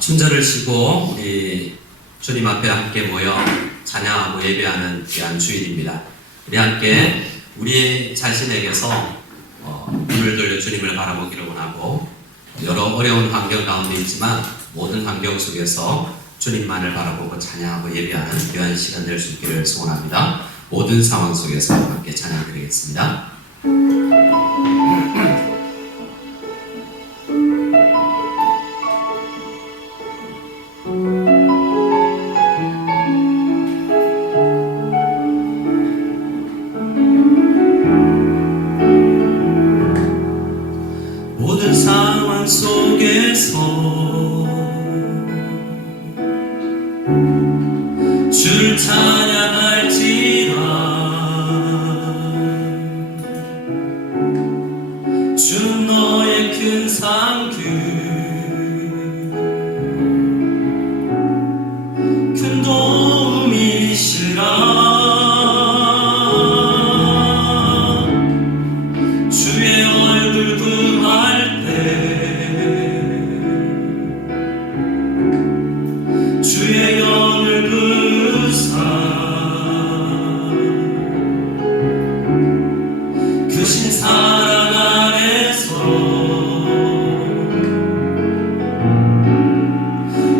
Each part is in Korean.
춘절을 쉬고 우리 주님 앞에 함께 모여 찬양하고 예배하는 귀한 주일입니다. 우리 함께 우리 자신에게서 눈을 돌려 주님을 바라보기를 원하고, 여러 어려운 환경 가운데 있지만 모든 환경 속에서 주님만을 바라보고 찬양하고 예배하는 귀한 시간 될 수 있기를 소원합니다. 모든 상황 속에서 함께 찬양 드리겠습니다. 모든 상황 속에서 주를 찬양할지라. 주 너의 큰 상급 큰 도움이시라. 주의 얼굴 구할 때 주의 영을 부사 크신 사랑 안에서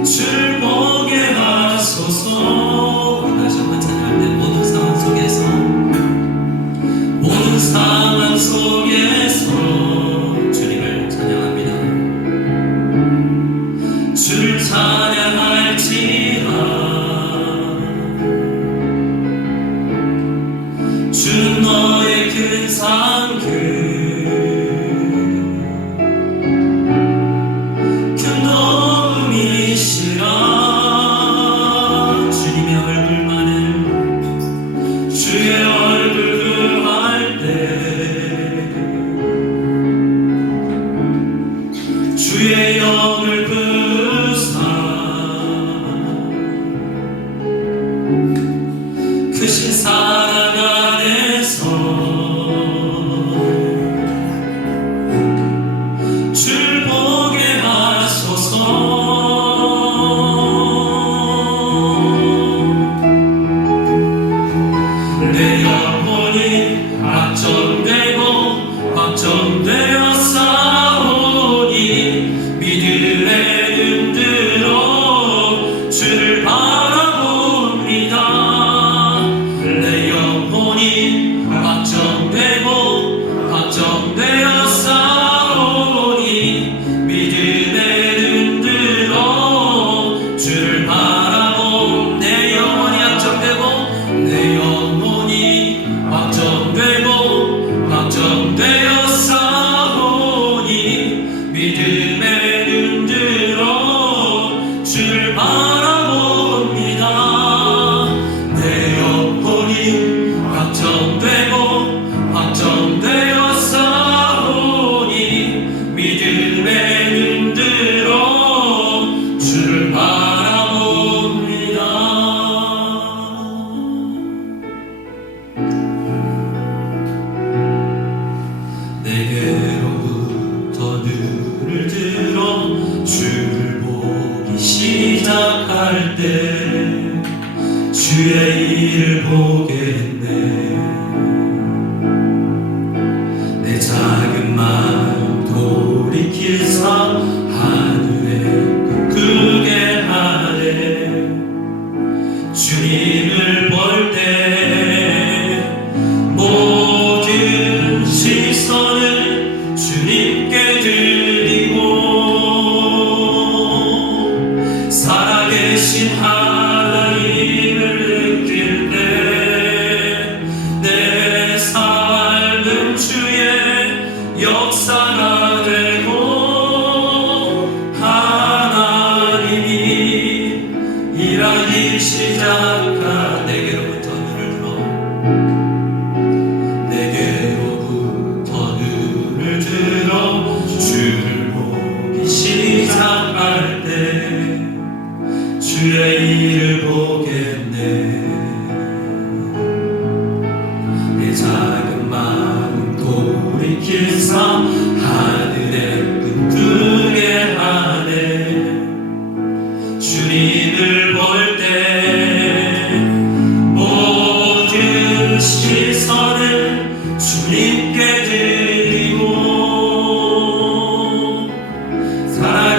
주를 보게 하소서. 다시 한번 찬양할 때 모든 상황 속에서 모든 상황 속에서 주님을 찬양합니다. 주를 찬양할지라. 주는 너의 큰 상급 큰 도움이시라. 주님의 얼굴만을 주의 얼굴 구할 때 주의 영을 부사 크신 사랑 안에서 주를 보게 하소서. 내 영혼이 확정되고 확정되어 싸우니 믿음의 눈 들어 주를 바라봅니다. 내 영혼이 확정되고 확정되어 싸우니 믿음의 눈 들어 주를 바라봅니다. 내 영혼이 확정되고 내 영혼이 확정되고 확정되어 싸우니 믿음의 눈 들어 주를 바라봅니다. 내 영혼이 확정되고 확정되어 싸우니 믿음의 눈 들어 주를 바라봅니다. 내게로부터 눈을 들어 주를 보기 시작할 때 주의 일을 보겠네. 내 작은 마음 돌이키사 하늘에 크게 하네. 주님을 볼 때 모든 시선을 주님께 드리고 살아계신 하나님을 느낄 때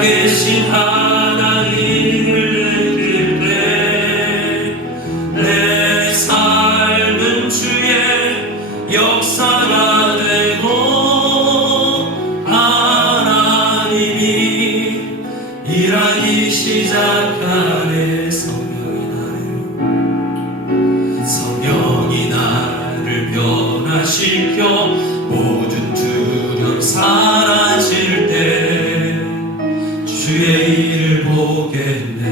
살아계신 하나님을 느낄 때 내 삶은 주의 역사가 되고 하나님이 일하기 시작하네. 성령이 나를 변화시켜 모든 두려움 사라질 때 주의 일을 보겠네.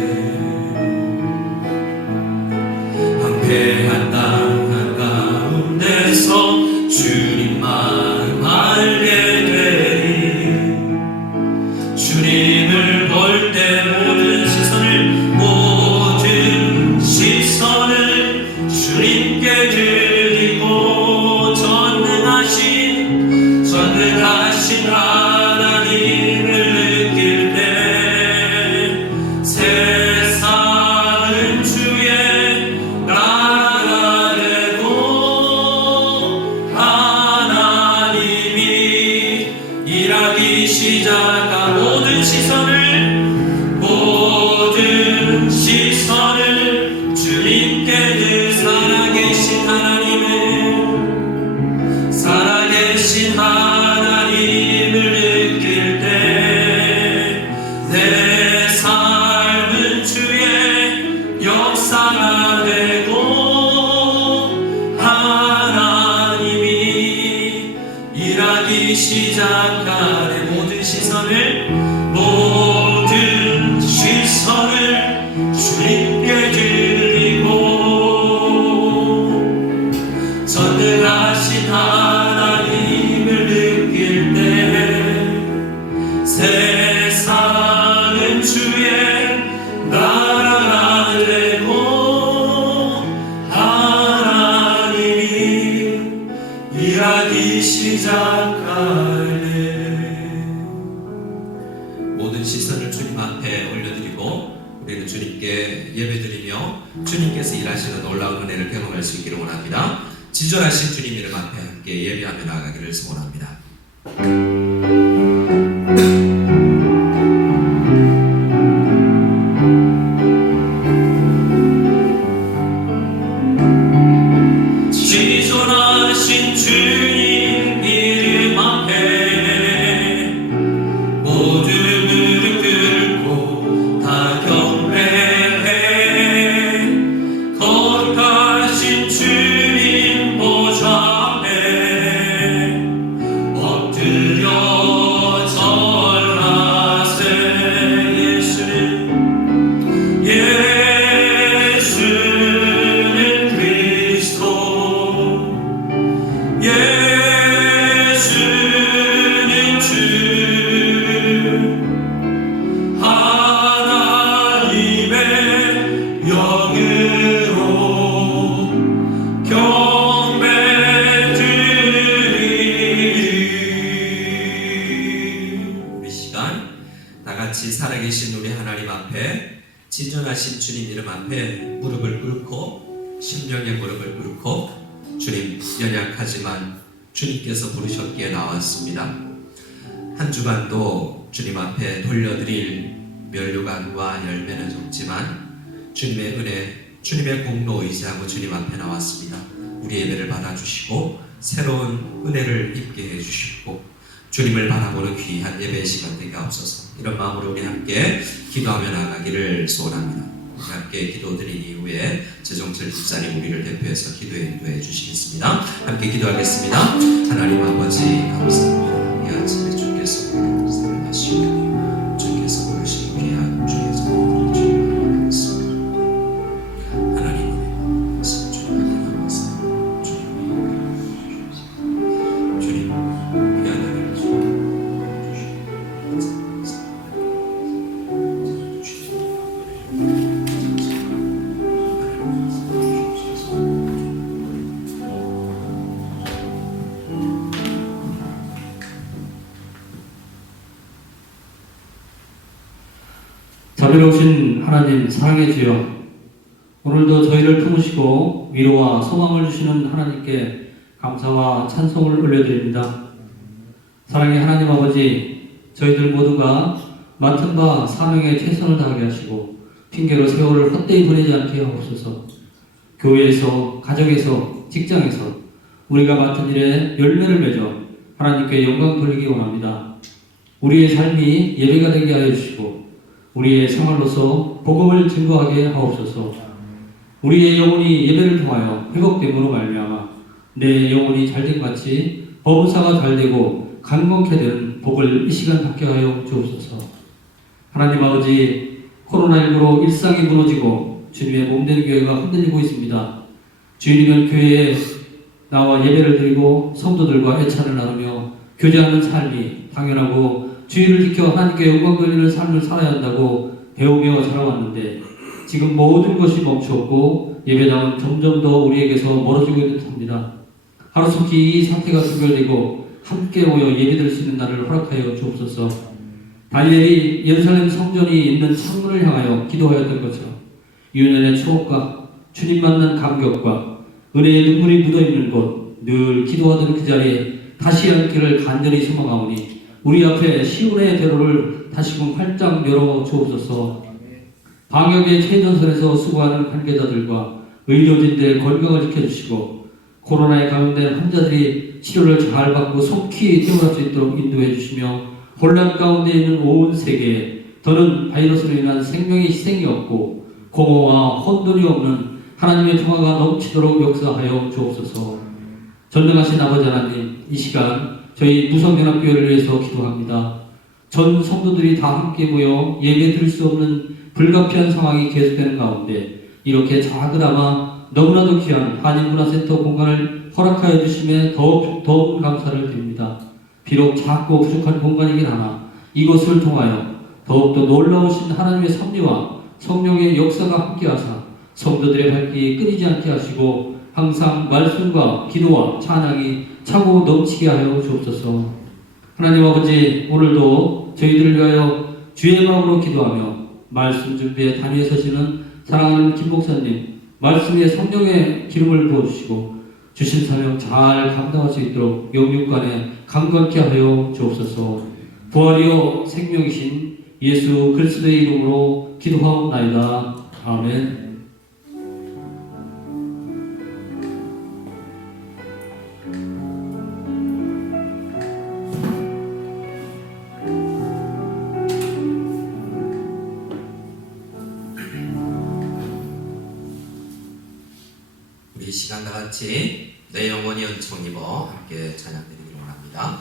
황폐한 땅 한가운데서 주님 마음 알게 되리. 주님을 볼 때 모든 시선을 주님께 드리고 전능하신 하나님을 느낄 때 세상은 주의 나라가 되고 하나님이 일하기 시작한 모든 시선을 주님께 늘 살아계신 하나님을 느낄 때 내 삶은 주의 역사가 되고 하나님이 일하기 시작하네. 모든 시선을 주님께 드리고 전능하신 하나님을 느낄 때 세상은 주의 나라가 되고 하나님이 일하기 시작하네. 모든 시선을 주님 앞에 올려드리고 우리는 주님께 예배드리며 주님께서 일하시는 놀라운 은혜를 경험할 수 있기를 원합니다. 지존하신 주님 이름 앞에 함께 예배하며 나아가기를 소원합니다. 지존하신 주님 이름 앞에 모든 무릎 꿇고 다 경배해. 거룩하신 주님 보좌 앞에 엎드려 절하세. 예수는 그리스도, 예수는 주, 하나님의 영으로 경배드리리. 우리 시간 다같이 살아계신 우리 하나님 앞에 지존하신 주님 이름 앞에 무릎을 꿇고 심령의 무릎을 꿇고 주님 연약하지만 주님께서 부르셨기에 나왔습니다. 한 주간도 주님 앞에 돌려드릴 면류관과 열매는 적지만 주님의 은혜, 주님의 공로 의지하고 주님 앞에 나왔습니다. 우리 예배를 받아주시고 새로운 은혜를 입게 해주시고 주님을 바라보는 귀한 예배의 시간 되게 앞서서 이런 마음으로 우리 함께 기도하며 나가기를 소원합니다. 우리 함께 기도드린 이후에 재정철 집사님 우리를 대표해서 기도에 인도해 주시겠습니다. 함께 기도하겠습니다. 하나님 아버지 감사합니다. 이 아침에 주께서 우리를 사랑하시고 주께서 부르신 귀한 주의 성도를 주님을 받겠습니다. 하나님 말씀 주님을 나와서 주님 미안하게 자비로우신 하나님 사랑의 주여, 오늘도 저희를 품으시고 위로와 소망을 주시는 하나님께 감사와 찬송을 올려드립니다. 사랑의 하나님 아버지, 저희들 모두가 맡은 바 사명에 최선을 다하게 하시고 핑계로 세월을 헛되이 보내지 않게 하옵소서. 교회에서, 가정에서, 직장에서 우리가 맡은 일에 열매를 맺어 하나님께 영광 돌리기 원합니다. 우리의 삶이 예배가 되게 하여 주시고 우리의 생활로서 복음을 증거하게 하옵소서. 우리의 영혼이 예배를 통하여 회복됨으로 말미암아 내 영혼이 잘된 같이 범사가 잘되고 강건케 된 복을 이 시간 받게 하여 주옵소서. 하나님 아버지, 코로나19로 일상이 무너지고 주님의 몸된 교회가 흔들리고 있습니다. 주일이면 교회에 나와 예배를 드리고 성도들과 애찬을 나누며 교제하는 삶이 당연하고 주의를 지켜 하나님께 영광 돌리는 삶을 살아야 한다고 배우며 자라왔는데 지금 모든 것이 멈추었고 예배당은 점점 더 우리에게서 멀어지고 있는 듯합니다. 하루속히 이 사태가 종결되고 함께 모여 예배드릴 수 있는 날을 허락하여 주옵소서. 다니엘이 예루살렘 성전이 있는 창문을 향하여 기도하였던 것처럼 유년의 추억과 주님 만난 감격과 은혜의 눈물이 묻어있는 곳 늘 기도하던 그 자리에 다시 앉기를 간절히 소망하오니 우리 앞에 시온의 대로를 다시금 활짝 열어 주옵소서. 방역의 최전선에서 수고하는 관계자들과 의료진들의 건강을 지켜주시고 코로나에 감염된 환자들이 치료를 잘 받고 속히 퇴원할 수 있도록 인도해 주시며 혼란 가운데 있는 온 세계에 더는 바이러스로 인한 생명의 희생이 없고 공허와 혼돈이 없는 하나님의 평화가 넘치도록 역사하여 주옵소서. 전능하신 아버지 하나님, 이 시간 저희 무성연합교회를 위해서 기도합니다. 전 성도들이 다 함께 모여 예배 드릴 수 없는 불가피한 상황이 계속되는 가운데 이렇게 작으나마 너무나도 귀한 한인문화센터 공간을 허락하여 주심에 더욱 감사를 드립니다. 비록 작고 부족한 공간이긴 하나 이것을 통하여 더욱더 놀라우신 하나님의 섭리와 성령의 역사가 함께하사 성도들의 발길이 끊이지 않게 하시고 항상 말씀과 기도와 찬양이 차고 넘치게 하여 주옵소서. 하나님 아버지, 오늘도 저희들을 위하여 주의 마음으로 기도하며 말씀 준비에 단위에 서시는 사랑하는 김 목사님, 말씀 위에 성령의 기름을 부어주시고 주신 사명 잘 감당할 수 있도록 영육간에 강건케 하여 주옵소서. 부활이요 생명이신 예수 그리스도의 이름으로 기도하옵나이다. 아멘. 우리 시간 다 같이 내 영혼이 은총 입어 함께 찬양드리기를 원합니다.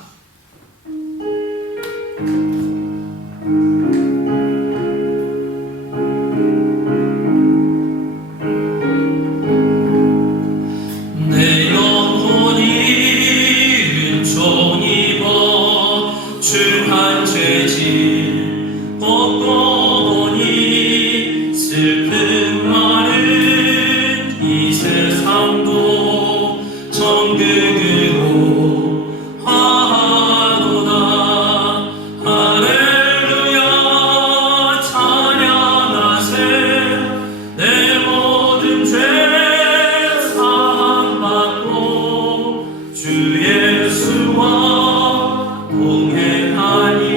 내 영혼이 은총 입어 주한 죄질 벗고 보니 슬픈 말은 이 세상도 정극으로 하도다. 할렐루야 찬양하세. 내 모든 죄 사함받고 주 예수와 동행하니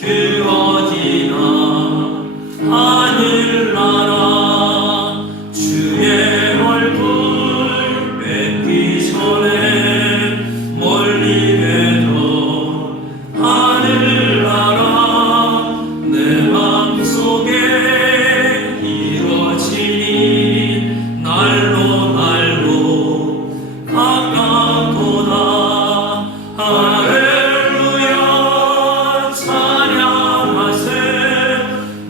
그 어디나 하늘나라. 주의 얼굴 뵙기 전에 멀리 뵈던 하늘나라. 내 맘속에 이루어지니 날로 날로 가깝도다. 할렐루야 찬양하세.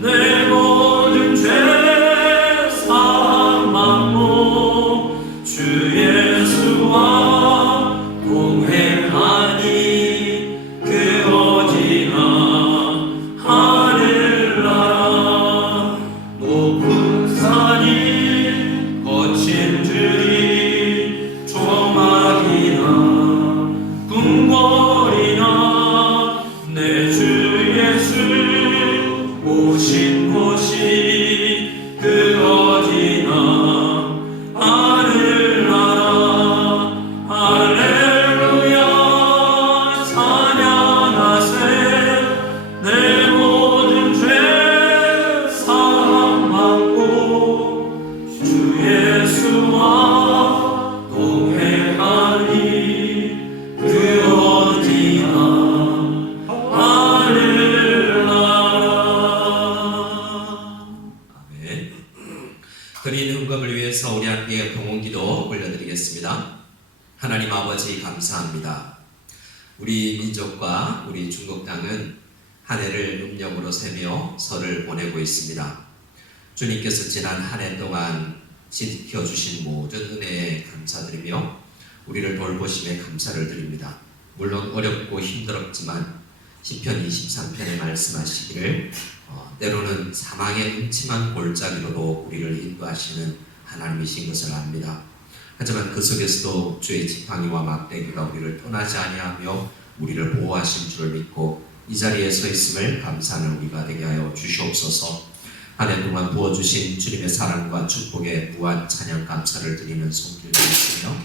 내 모든 죄 사함받고 주 예수와 동행하니 그 어디나 하늘나라. 높은 산이 거친 들이 조막이나 궁궐이나 내 주 예수 오신 곳이 그 어디나 하늘나라. 할렐루야 찬양하세. 내 위해서 우리 함께 동원기도 올려드리겠습니다. 하나님 아버지 감사합니다. 우리 민족과 우리 중국 땅은 한 해를 음력으로 세며 설을 보내고 있습니다. 주님께서 지난 한 해 동안 지켜주신 모든 은혜에 감사드리며 우리를 돌보심에 감사를 드립니다. 물론 어렵고 힘들었지만 시편 23편에 말씀하시기를 때로는 사망의 음침한 골짜기로도 우리를 인도하시는 하나님이신 것을 압니다. 하지만 그 속에서도 주의 지팡이와 막대기가 우리를 떠나지 아니하며 우리를 보호하신 줄을 믿고 이 자리에 서 있음을 감사하는 우리가 되게 하여 주시옵소서. 한 해 동안 부어주신 주님의 사랑과 축복에 무한 찬양 감사를 드리는 손길도 있으며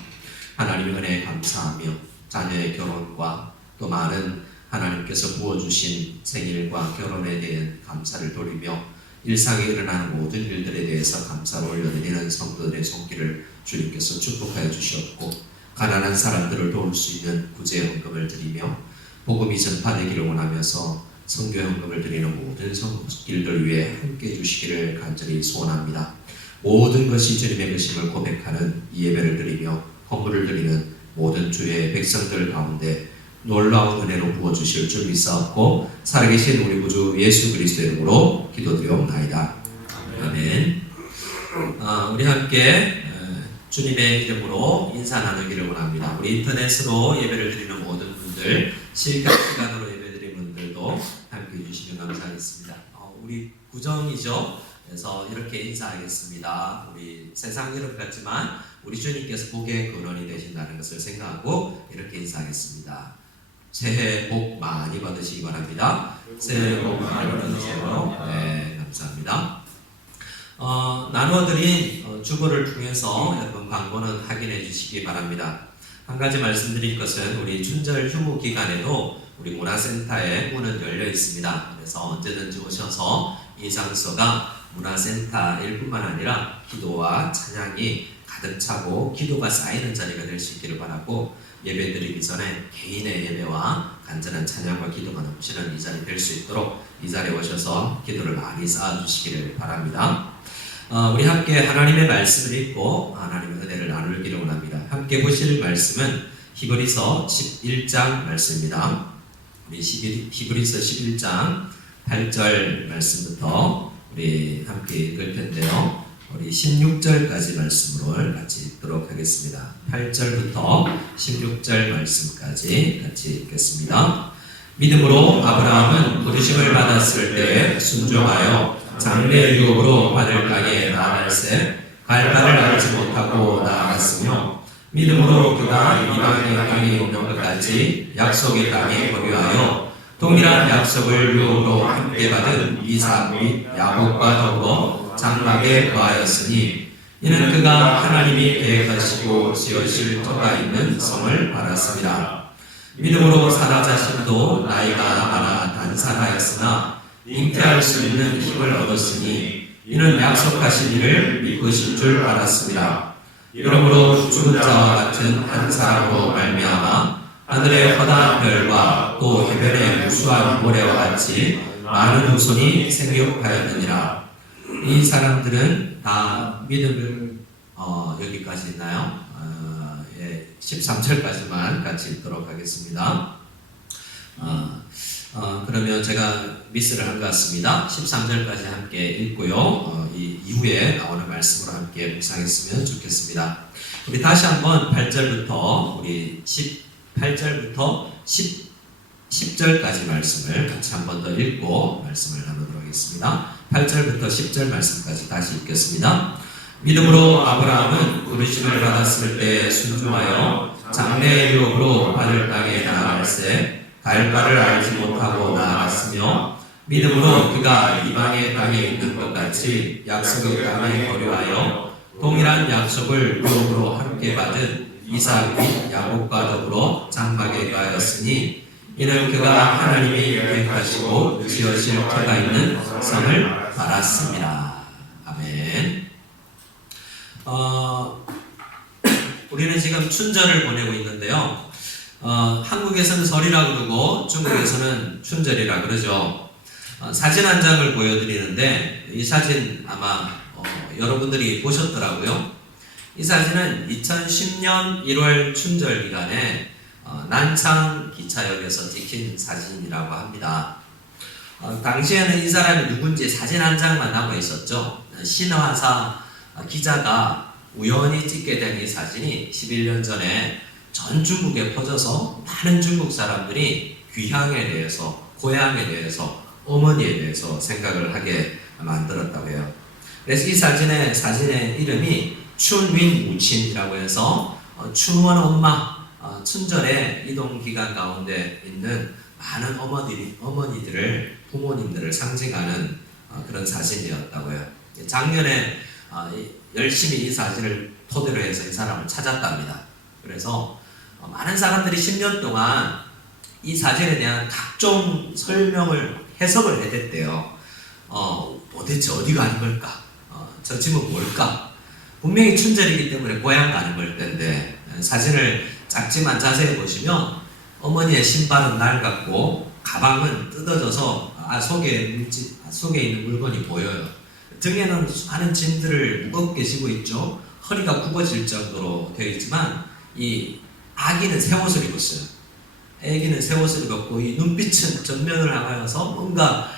하나님의 은혜에 감사하며 자녀의 결혼과 또 많은 하나님께서 부어주신 생일과 결혼에 대한 감사를 돌리며 일상에 일어나는 모든 일들에 대해서 감사를 올려드리는 성도들의 손길을 주님께서 축복하여 주시옵고 가난한 사람들을 도울 수 있는 구제 헌금을 드리며 복음이 전파되기를 원하면서 선교 헌금을 드리는 모든 손길들 위해 함께 해주시기를 간절히 소원합니다. 모든 것이 주님의 것임을 고백하는 이 예배를 드리며 헌물을 드리는 모든 주의 백성들 가운데 놀라운 은혜로 부어주실 줄 믿사옵고 살아계신 우리 구주 예수 그리스도의 이름으로 기도드리옵나이다. 아멘. 우리 함께 주님의 이름으로 인사 나누기를 원합니다. 우리 인터넷으로 예배를 드리는 모든 분들, 실격 시간으로 예배 드리는 분들도 함께 해주시면 감사하겠습니다. 우리 구정이죠. 그래서 이렇게 인사하겠습니다. 우리 세상 이름 같지만 우리 주님께서 복의 근원이 되신다는 것을 생각하고 이렇게 인사하겠습니다. 새해 복 많이 받으시기 바랍니다. 새해 복 많이 받으세요. 네, 감사합니다. 나누어드린 주보를 통해서 여러분 광고는 확인해 주시기 바랍니다. 한 가지 말씀드릴 것은 우리 춘절 휴무 기간에도 우리 문화센터에 문은 열려 있습니다. 그래서 언제든지 오셔서 이 장소가 문화센터일 뿐만 아니라 기도와 찬양이 가득 차고 기도가 쌓이는 자리가 될 수 있기를 바라고 예배 드리기 전에 개인의 예배와 간절한 찬양과 기도가 넘치는 이 자리 될 수 있도록 이 자리에 오셔서 기도를 많이 쌓아주시기를 바랍니다. 우리 함께 하나님의 말씀을 읽고 하나님의 은혜를 나누기를 원합니다. 함께 보실 말씀은 히브리서 11장 말씀입니다. 우리 히브리서 11장 8절 말씀부터 우리 함께 읽을 텐데요. 우리 16절까지 말씀을 같이 읽도록 하겠습니다. 8절부터 16절 말씀까지 같이 읽겠습니다. 믿음으로 아브라함은 부르심을 받았을 때 순종하여 장래 유업으로 받을 땅에 나아갈새 갈 바를 알지 못하고 나아갔으며 믿음으로 그가 이방의 땅에 오는 것까지 약속의 땅에 거류하여 동일한 약속을 유업으로 함께 받은 이삭 및 야곱과 더불어 장막에 거하였으니 이는 그가 하나님이 계획하시고 지으실 터가 있는 성을 알았습니다. 믿음으로 사라 자신도 나이가 많아 단산하였으나 잉태할 수 있는 힘을 얻었으니 이는 약속하신 이를 믿으신 줄 알았습니다. 이러므로 죽은 자와 같은 한 사람으로 말미암아 하늘의 허다한 별과 또 해변의 무수한 모래와 같이 많은 후손이 생육하였느니라. 이 사람들은 다 믿음을 여기까지 있나요? 13절까지만 같이 읽도록 하겠습니다. 그러면 제가 미스를 한 것 같습니다. 13절까지 함께 읽고요. 이 이후에 나오는 말씀으로 함께 묵상했으면 좋겠습니다. 우리 다시 한번 8절부터 우리 18절부터 10절까지 말씀을 같이 한 번 더 읽고 말씀을 나누도록 하겠습니다. 8절부터 10절 말씀까지 다시 읽겠습니다. 믿음으로 아브라함은 부르심을 받았을 때 순종하여 장래의 유업으로 받을 땅에 나아갈새 갈 바를 알지 못하고 나아갔으며 믿음으로 그가 이방의 땅에 있는 것 같이 약속의 땅에 거류하여 동일한 약속을 유업으로 함께 받은 이삭 및 야곱과 더불어 장막에 가였으니 이는 그가 하나님이 계획하시고 지으실 터가 있는 성을 알았습니다. 아멘. 우리는 지금 춘절을 보내고 있는데요. 한국에서는 설이라 그러고 중국에서는 춘절이라 그러죠. 사진 한 장을 보여드리는데 이 사진 아마 여러분들이 보셨더라고요. 이 사진은 2010년 1월 춘절 기간에 난창 기차역에서 찍힌 사진이라고 합니다. 당시에는 이 사람이 누군지 사진 한 장만 남아 있었죠. 신화사 기자가 우연히 찍게 된 이 사진이 11년 전에 전 중국에 퍼져서 많은 중국 사람들이 귀향에 대해서, 고향에 대해서, 어머니에 대해서 생각을 하게 만들었다고 해요. 그래서 이 사진의 이름이 춘윈 무친이라고 해서 춘원 엄마, 춘절의 이동 기간 가운데 있는 많은 어머니들을, 부모님들을 상징하는 그런 사진이었다고 해요. 작년에 열심히 이 사진을 토대로 해서 이 사람을 찾았답니다. 그래서 많은 사람들이 10년 동안 이 사진에 대한 각종 설명을, 해석을 해댔대요. 도대체 어디 가는 걸까? 저 집은 뭘까? 분명히 춘절이기 때문에 고향 가는 걸 텐데, 사진을 작지만 자세히 보시면 어머니의 신발은 낡았고 가방은 뜯어져서 속에 있는 물건이 보여요. 등에는 많은 짐들을 무겁게 지고 있죠. 허리가 굽어질 정도로 되어 있지만 이 아기는 새 옷을 입었어요. 아기는 새 옷을 입었고 이 눈빛은 전면을 향하여서 뭔가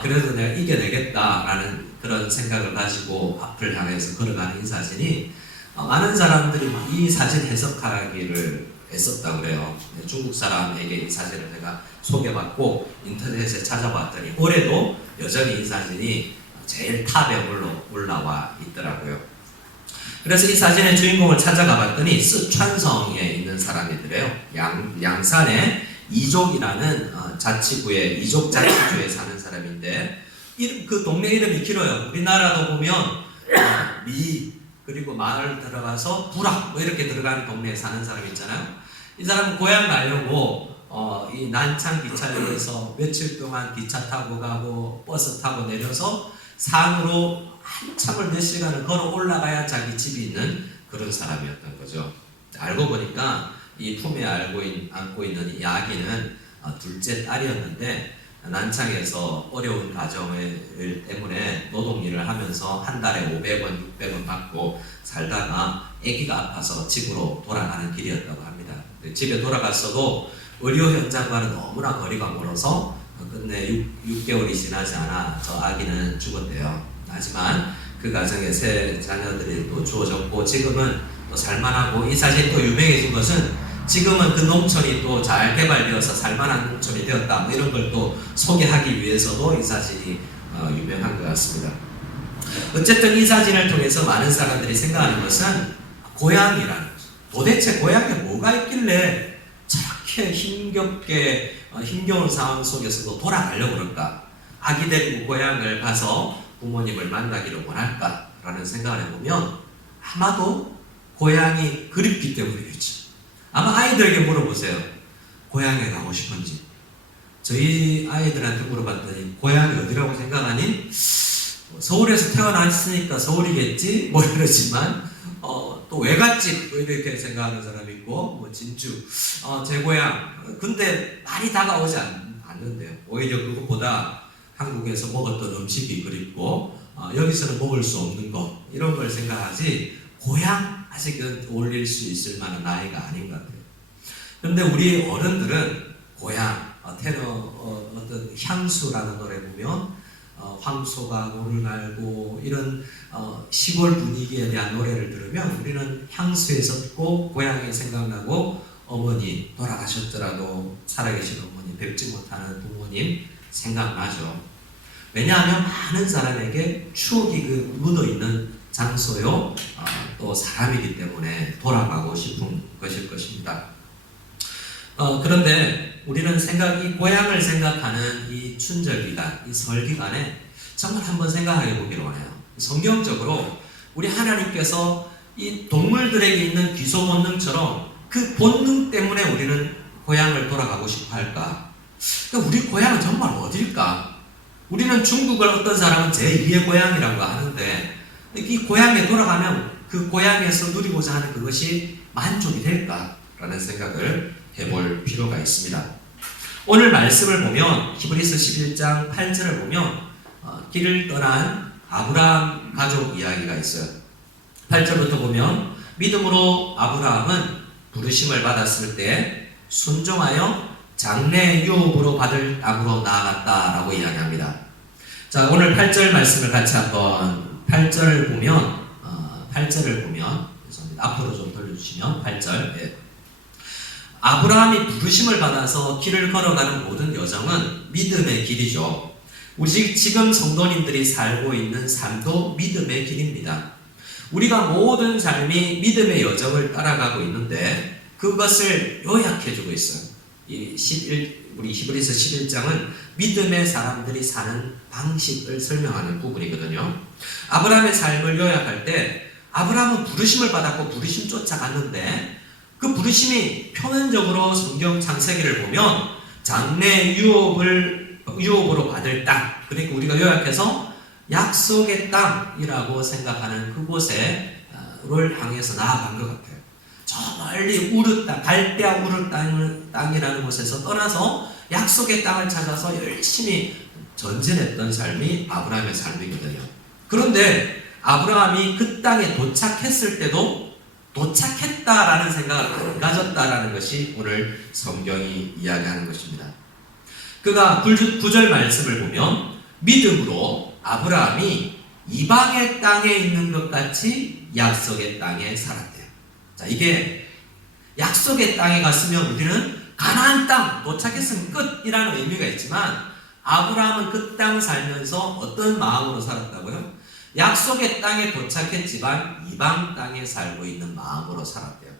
그래도 내가 이겨내겠다라는 그런 생각을 가지고 앞을 향해서 걸어가는 이 사진이 많은 사람들이 이 사진 해석하기를 애썼다고 그래요. 중국 사람에게 이 사진을 제가 소개받고 인터넷에 찾아봤더니 올해도 여전히 이 사진이 제일 탑에 올라와 있더라고요. 그래서 이 사진의 주인공을 찾아가 봤더니 쓰촨성에 있는 사람이더래요. 양산의 이족이라는 자치구에, 이족 자치구에 사는 사람인데 그 동네 이름이 길어요. 우리나라도 보면 리 그리고 마을 들어가서 부락 뭐 이렇게 들어가는 동네에 사는 사람 있잖아요. 이 사람은 고향 가려고 이 난창 기차역에서 며칠 동안 기차 타고 가고 버스 타고 내려서 산으로 한참을 몇 시간을 걸어 올라가야 자기 집이 있는 그런 사람이었던 거죠. 알고 보니까 이 품에 안고 있는 이 아기는 둘째 딸이었는데 난창에서 어려운 가정 때문에 노동일을 하면서 한 달에 500원, 600원 받고 살다가 아기가 아파서 집으로 돌아가는 길이었다고 합니다. 집에 돌아갔어도 의료 현장과는 너무나 거리가 멀어서 끝내 6개월이 지나지 않아 저 아기는 죽었대요. 하지만 그 가정에 새 자녀들이 또 주어졌고 지금은 또 살만하고, 이 사진이 또 유명해진 것은 지금은 그 농촌이 또 잘 개발되어서 살만한 농촌이 되었다, 뭐 이런 걸 또 소개하기 위해서도 이 사진이 유명한 것 같습니다. 어쨌든 이 사진을 통해서 많은 사람들이 생각하는 것은 고향이라는 거죠. 도대체 고향에 뭐가 있길래 저렇게 힘겨운 상황 속에서도 돌아가려고 그럴까? 아기 데리고 고향을 가서 부모님을 만나기를 원할까라는 생각을 해보면 아마도 고향이 그립기 때문이겠죠. 아마 아이들에게 물어보세요. 고향에 가고 싶은지. 저희 아이들한테 물어봤더니 고향이 어디라고 생각하니? 서울에서 태어났으니까 서울이겠지? 뭐 이러지만 또 외갓집 뭐 이렇게 생각하는 사람이 있고, 뭐 진주, 제 고향. 근데 많이 다가오지 않는데요. 오히려 그것보다 한국에서 먹었던 음식이 그립고 여기서는 먹을 수 없는 것, 이런 걸 생각하지 고향 아직은 어울릴 수 있을 만한 나이가 아닌 것 같아요. 그런데 우리 어른들은 고향, 어떤 향수라는 노래 보면 황소가 물을 갈고 이런 시골 분위기에 대한 노래를 들으면 우리는 향수에서 꼭 고향이 생각나고, 어머니 돌아가셨더라도 살아계신 어머니, 뵙지 못하는 부모님 생각나죠. 왜냐하면 많은 사람에게 추억이 묻어있는 장소요, 또 사람이기 때문에 돌아가고 싶은 것일 것입니다. 그런데 우리는 이 고향을 생각하는 이 춘절기간, 이 설기간에 정말 한번 생각해 보기를 원해요. 성경적으로 우리 하나님께서 이 동물들에게 있는 귀소 본능처럼 그 본능 때문에 우리는 고향을 돌아가고 싶어 할까? 그러니까 우리 고향은 정말 어딜까? 우리는 중국을 어떤 사람은 제2의 고향이라고 하는데, 이 고향에 돌아가면 그 고향에서 누리고자 하는 그것이 만족이 될까라는 생각을 해볼 필요가 있습니다. 오늘 말씀을 보면 히브리서 11장 8절을 보면 길을 떠난 아브라함 가족 이야기가 있어요. 8절부터 보면 믿음으로 아브라함은 부르심을 받았을 때 순종하여 장래 유업으로 받을 땅으로 나아갔다라고 이야기합니다. 자, 오늘 8절 말씀을 같이 한번 8절을 보면 죄송합니다. 앞으로 좀 돌려주시면 8절. 예. 아브라함이 부르심을 받아서 길을 걸어가는 모든 여정은 믿음의 길이죠. 우리 지금 성도님들이 살고 있는 삶도 믿음의 길입니다. 우리가 모든 삶이 믿음의 여정을 따라가고 있는데 그것을 요약해주고 있어요. 우리 히브리서 11장은 믿음의 사람들이 사는 방식을 설명하는 부분이거든요. 아브라함의 삶을 요약할 때 아브라함은 부르심을 받았고 부르심 쫓아갔는데 그 부르심이 표면적으로 성경 창세기를 보면 장래 유업으로 받을 땅, 그러니까 우리가 요약해서 약속의 땅이라고 생각하는 그곳을 향해서 나아간 것 같아요. 저 멀리 우르 땅, 갈대아 우르 땅이라는 곳에서 떠나서 약속의 땅을 찾아서 열심히 전진했던 삶이 아브라함의 삶이거든요. 그런데 아브라함이 그 땅에 도착했을 때도 도착했다라는 생각을 안 가졌다라는 것이 오늘 성경이 이야기하는 것입니다. 그가 9절 말씀을 보면 믿음으로 아브라함이 이방의 땅에 있는 것 같이 약속의 땅에 살았대요. 자, 이게 약속의 땅에 갔으면 우리는 가나안 땅 도착했으면 끝이라는 의미가 있지만 아브라함은 그 땅 살면서 어떤 마음으로 살았다고요? 약속의 땅에 도착했지만 이방 땅에 살고 있는 마음으로 살았대요.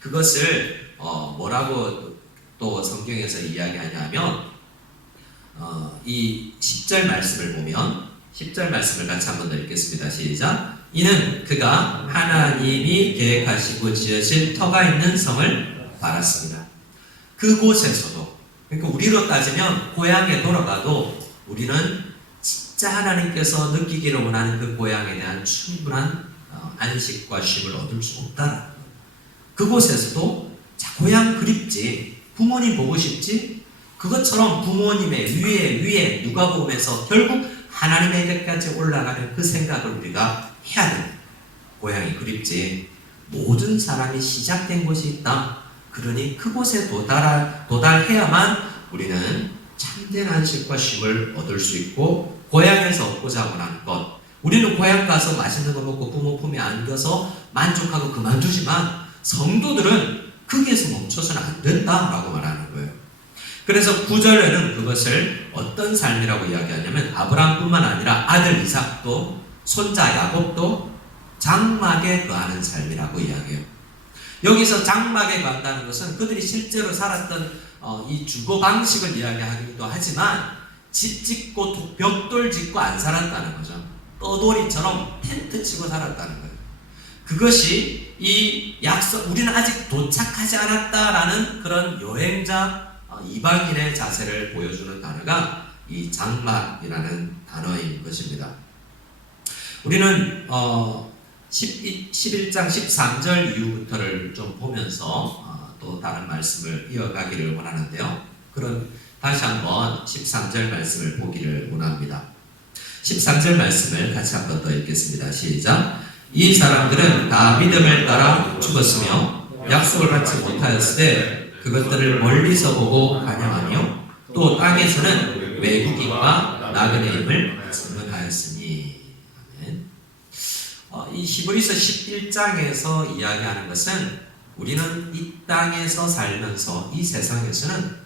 그것을 뭐라고 또 성경에서 이야기하냐면 이 10절 말씀을 보면 10절 말씀을 같이 한번 더 읽겠습니다. 시작. 이는 그가 하나님이 계획하시고 지으신 터가 있는 성을 바랐습니다. 그곳에서도, 그러니까 우리로 따지면 고향에 돌아가도 우리는 진짜 하나님께서 느끼기를 원하는 그 고향에 대한 충분한 안식과 쉼을 얻을 수 없다라는 거예요. 그곳에서도 자, 고향 그립지, 부모님 보고 싶지, 그것처럼 부모님의 위에 누가복음에서 결국 하나님에게까지 올라가는 그 생각을 우리가 해야 됩니다. 고향이 그립지, 모든 사람이 시작된 곳이 있다. 그러니 그곳에 도달해야만 우리는 참된 안식과 쉼을 얻을 수 있고 고향에서 얻고자 원하는 것. 우리는 고향 가서 맛있는 거 먹고 부모 품에 안겨서 만족하고 그만두지만 성도들은 거기에서 멈춰서는 안 된다라고 말하는 거예요. 그래서 9절에는 그것을 어떤 삶이라고 이야기하냐면 아브라함뿐만 아니라 아들 이삭도 손자 야곱도 장막에 거하는 삶이라고 이야기해요. 여기서 장막에 거한다는 것은 그들이 실제로 살았던 이 주거 방식을 이야기하기도 하지만 집 짓고 벽돌 짓고 안 살았다는 거죠. 떠돌이처럼 텐트 치고 살았다는 거예요. 그것이 이 약속, 우리는 아직 도착하지 않았다라는 그런 여행자 이방인의 자세를 보여주는 단어가 이 장막이라는 단어인 것입니다. 우리는 11장 13절 이후부터를 좀 보면서 또 다른 말씀을 이어가기를 원하는데요. 그럼 다시 한번 13절 말씀을 보기를 원합니다. 13절 말씀을 같이 한번 더 읽겠습니다. 시작. 이 사람들은 다 믿음을 따라 죽었으며 약속을 받지 못하였을 때 그것들을 멀리서 보고 반영하며 또 땅에서는 외국인과 나그네임을 증언하였으니. 아멘. 이 히브리서 11장에서 이야기하는 것은 우리는 이 땅에서 살면서 이 세상에서는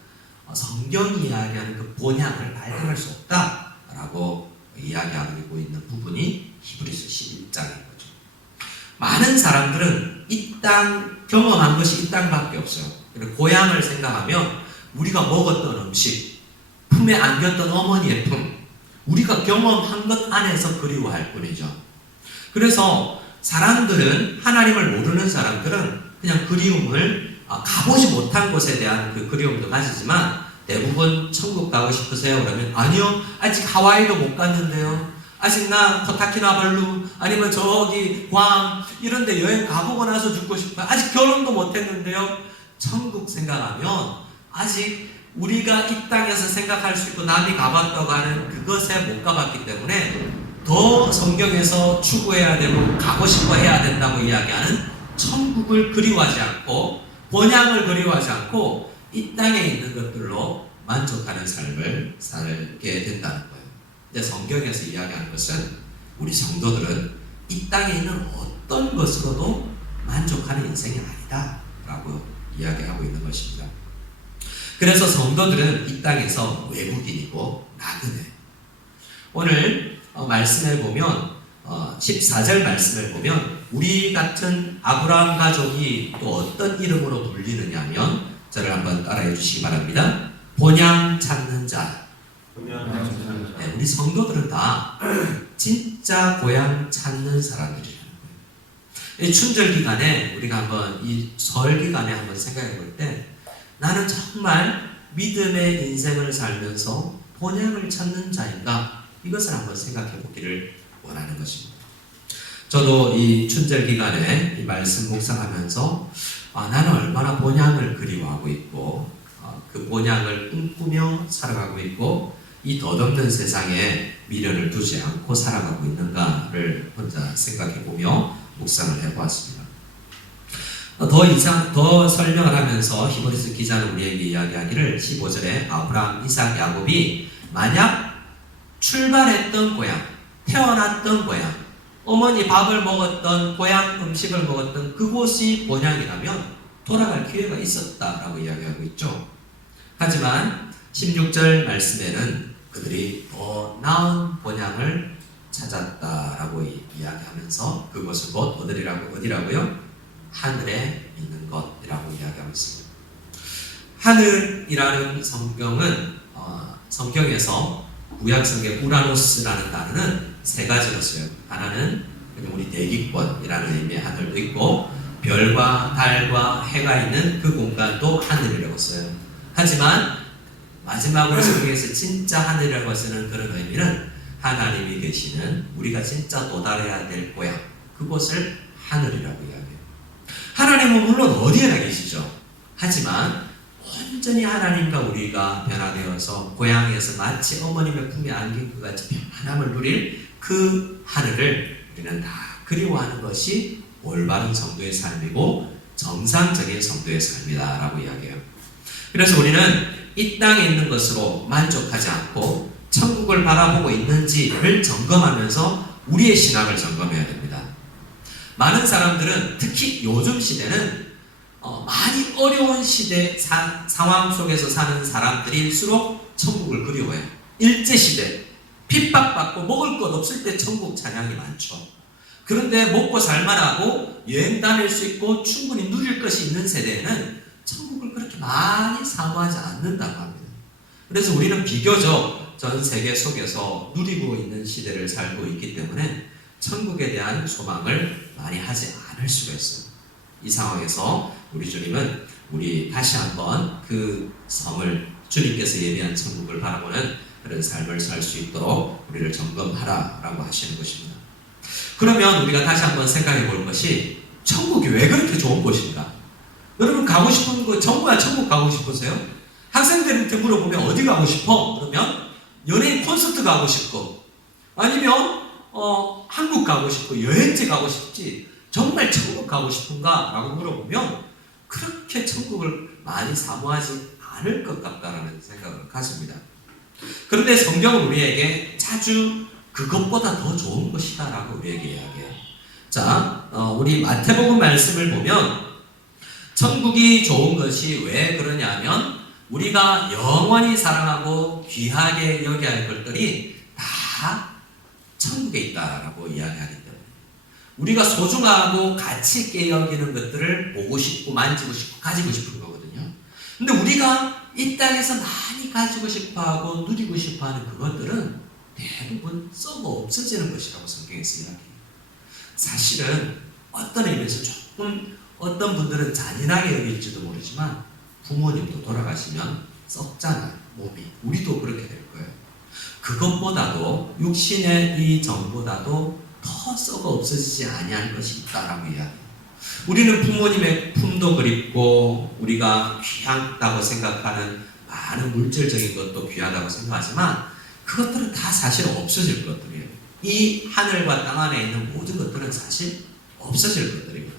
성경이 이야기하는 그 본향을 발견할 수 없다라고 이야기하고 있는 부분이 히브리서 11장인 거죠. 많은 사람들은 이 땅 경험한 것이 이 땅밖에 없어요. 고향을 생각하면 우리가 먹었던 음식, 품에 안겼던 어머니의 품, 우리가 경험한 것 안에서 그리워할 뿐이죠. 그래서 사람들은, 하나님을 모르는 사람들은 그냥 그리움을 가보지 못한 곳에 대한 그 그리움도 가지지만 대부분 천국 가고 싶으세요? 그러면 아니요, 아직 하와이도 못 갔는데요. 아직 나 코타키나발루 아니면 저기 괌 이런 데 여행 가보고 나서 죽고 싶어요. 아직 결혼도 못 했는데요. 천국 생각하면 아직 우리가 이 땅에서 생각할 수 있고 남이 가봤다고 하는 그것에 못 가봤기 때문에 더 성경에서 추구해야 되고 가고 싶어 해야 된다고 이야기하는 천국을 그리워하지 않고 본향을 그리워하지 않고 이 땅에 있는 것들로 만족하는 삶을 살게 된다는 거예요. 근데 성경에서 이야기하는 것은 우리 성도들은 이 땅에 있는 어떤 것으로도 만족하는 인생이 아니다 라고 이야기하고 있는 것입니다. 그래서 성도들은 이 땅에서 외국인이고 나그네. 오늘 말씀을 보면 14절 말씀을 보면 우리 같은 아브라함 가족이 또 어떤 이름으로 불리느냐 하면 저를 한번 따라해 주시기 바랍니다. 본향 찾는 자. 네, 우리 성도들은 다 진짜 고향 찾는 사람들이라는 거예요. 이 춘절 기간에 우리가 한번 이 설 기간에 한번 생각해 볼 때 나는 정말 믿음의 인생을 살면서 본향을 찾는 자인가? 이것을 한번 생각해 보기를 원하는 것입니다. 저도 이 춘절 기간에 이 말씀 묵상하면서 나는 얼마나 본향을 그리워하고 있고 그 본향을 꿈꾸며 살아가고 있고 이 덧없는 세상에 미련을 두지 않고 살아가고 있는가를 혼자 생각해 보며 묵상을 해보았습니다. 더 설명을 하면서 히브리서 기자는 우리에게 이야기하기를 15절에 아브라함, 이삭, 야곱이 만약 출발했던 고향, 태어났던 고향, 어머니 밥을 먹었던 고향 음식을 먹었던 그곳이 본향이라면 돌아갈 기회가 있었다라고 이야기하고 있죠. 하지만 16절 말씀에는 그들이 더 나은 본향을 찾았다라고 이야기하면서 그것은 곧 어디라고요? 하늘에 있는 것이라고 이야기하고 있습니다. 하늘이라는 성경에서 구약성경 우라노스라는 단어는 세 가지로 써요. 하나는 우리 대기권이라는 의미의 하늘도 있고 별과 달과 해가 있는 그 공간도 하늘이라고 써요. 하지만 마지막으로 성경에서 진짜 하늘이라고 쓰는 그런 의미는 하나님이 계시는 우리가 진짜 도달해야 될 고향, 그곳을 하늘이라고 이야기해요. 하나님은 물론 어디에나 계시죠. 하지만 온전히 하나님과 우리가 변화되어서 고향에서 마치 어머님의 품에 안긴 것 같이 편안함을 누릴 그 하늘을 우리는 다 그리워하는 것이 올바른 성도의 삶이고 정상적인 성도의 삶이다 라고 이야기해요. 그래서 우리는 이 땅에 있는 것으로 만족하지 않고 천국을 바라보고 있는지를 점검하면서 우리의 신앙을 점검해야 됩니다. 많은 사람들은 특히 요즘 시대는 많이 어려운 시대 상황 속에서 사는 사람들일수록 천국을 그리워해요. 일제시대 핍박받고 먹을 것 없을 때 천국 찬양이 많죠. 그런데 먹고 살만하고 여행 다닐 수 있고 충분히 누릴 것이 있는 세대에는 천국을 그렇게 많이 사모하지 않는다고 합니다. 그래서 우리는 비교적 전 세계 속에서 누리고 있는 시대를 살고 있기 때문에 천국에 대한 소망을 많이 하지 않을 수가 있어요. 이 상황에서 우리 주님은 우리 다시 한번 그 성을 주님께서 예비한 천국을 바라보는 그런 삶을 살 수 있도록 우리를 점검하라라고 하시는 것입니다. 그러면 우리가 다시 한번 생각해 볼 것이 천국이 왜 그렇게 좋은 곳인가? 여러분 가고 싶은 거 정말 천국 가고 싶으세요? 학생들한테 물어보면 어디 가고 싶어? 그러면 연예인 콘서트 가고 싶고 아니면 한국 가고 싶고 여행지 가고 싶지 정말 천국 가고 싶은가? 라고 물어보면 그렇게 천국을 많이 사모하지 않을 것 같다라는 생각을 가집니다. 그런데 성경은 우리에게 자주 그것보다 더 좋은 것이다 라고 우리에게 이야기해요. 자, 우리 마태복음 말씀을 보면 천국이 좋은 것이 왜 그러냐면 우리가 영원히 사랑하고 귀하게 여겨야 할 것들이 다 천국에 있다라고 이야기하기 때문에 우리가 소중하고 가치 있게 여기는 것들을 보고 싶고 만지고 싶고 가지고 싶은 거거든요. 근데 우리가 이 땅에서 많이 가지고 싶어하고 누리고 싶어하는 그것들은 대부분 썩어 없어지는 것이라고 성경에서 이야기해요. 사실은 어떤 의미에서 조금 어떤 분들은 잔인하게 여길지도 모르지만 부모님도 돌아가시면 썩잖아요. 몸이. 우리도 그렇게 될 거예요. 그것보다도 육신의 이 정보다도 더 썩어 없어지지 아니할 것이 있다라고 이야기해요. 우리는 부모님의 품도 그립고 우리가 귀하다고 생각하는 많은 물질적인 것도 귀하다고 생각하지만 그것들은 다 사실 없어질 것들이에요. 이 하늘과 땅 안에 있는 모든 것들은 사실 없어질 것들이거든요.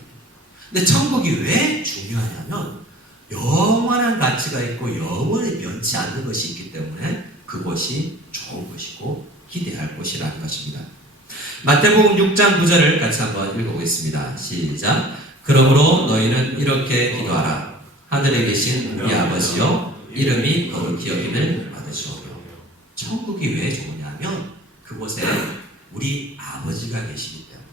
근데 천국이 왜 중요하냐면 영원한 가치가 있고 영원히 변치 않는 것이 있기 때문에 그것이 좋은 것이고 기대할 것이라는 것입니다. 마태복음 6장 9절을 같이 한번 읽어보겠습니다. 시작. 그러므로 너희는 이렇게 기도하라. 하늘에 계신 우리 아버지여, 이름이 거룩히 여김을 받으시오며. 천국이 왜 좋으냐면 그곳에 우리 아버지가 계시기 때문에.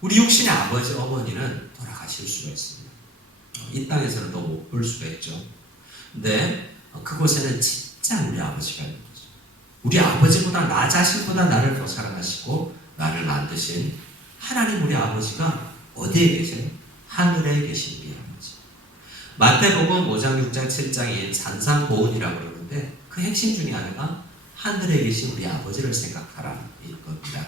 우리 육신의 아버지 어머니는 돌아가실 수가 있습니다. 이 땅에서는 더 못 볼 수가 있죠. 근데 그곳에는 진짜 우리 아버지가 있는 거죠. 우리 아버지보다 나 자신보다 나를 더 사랑하시고 나를 만드신 하나님 우리 아버지가 어디에 계세요? 하늘에 계신 우리 아버지. 마태복음 5장 6장 7장인 산상보훈이라고 그러는데 그 핵심 중에 하나가 하늘에 계신 우리 아버지를 생각하라 이 겁니다.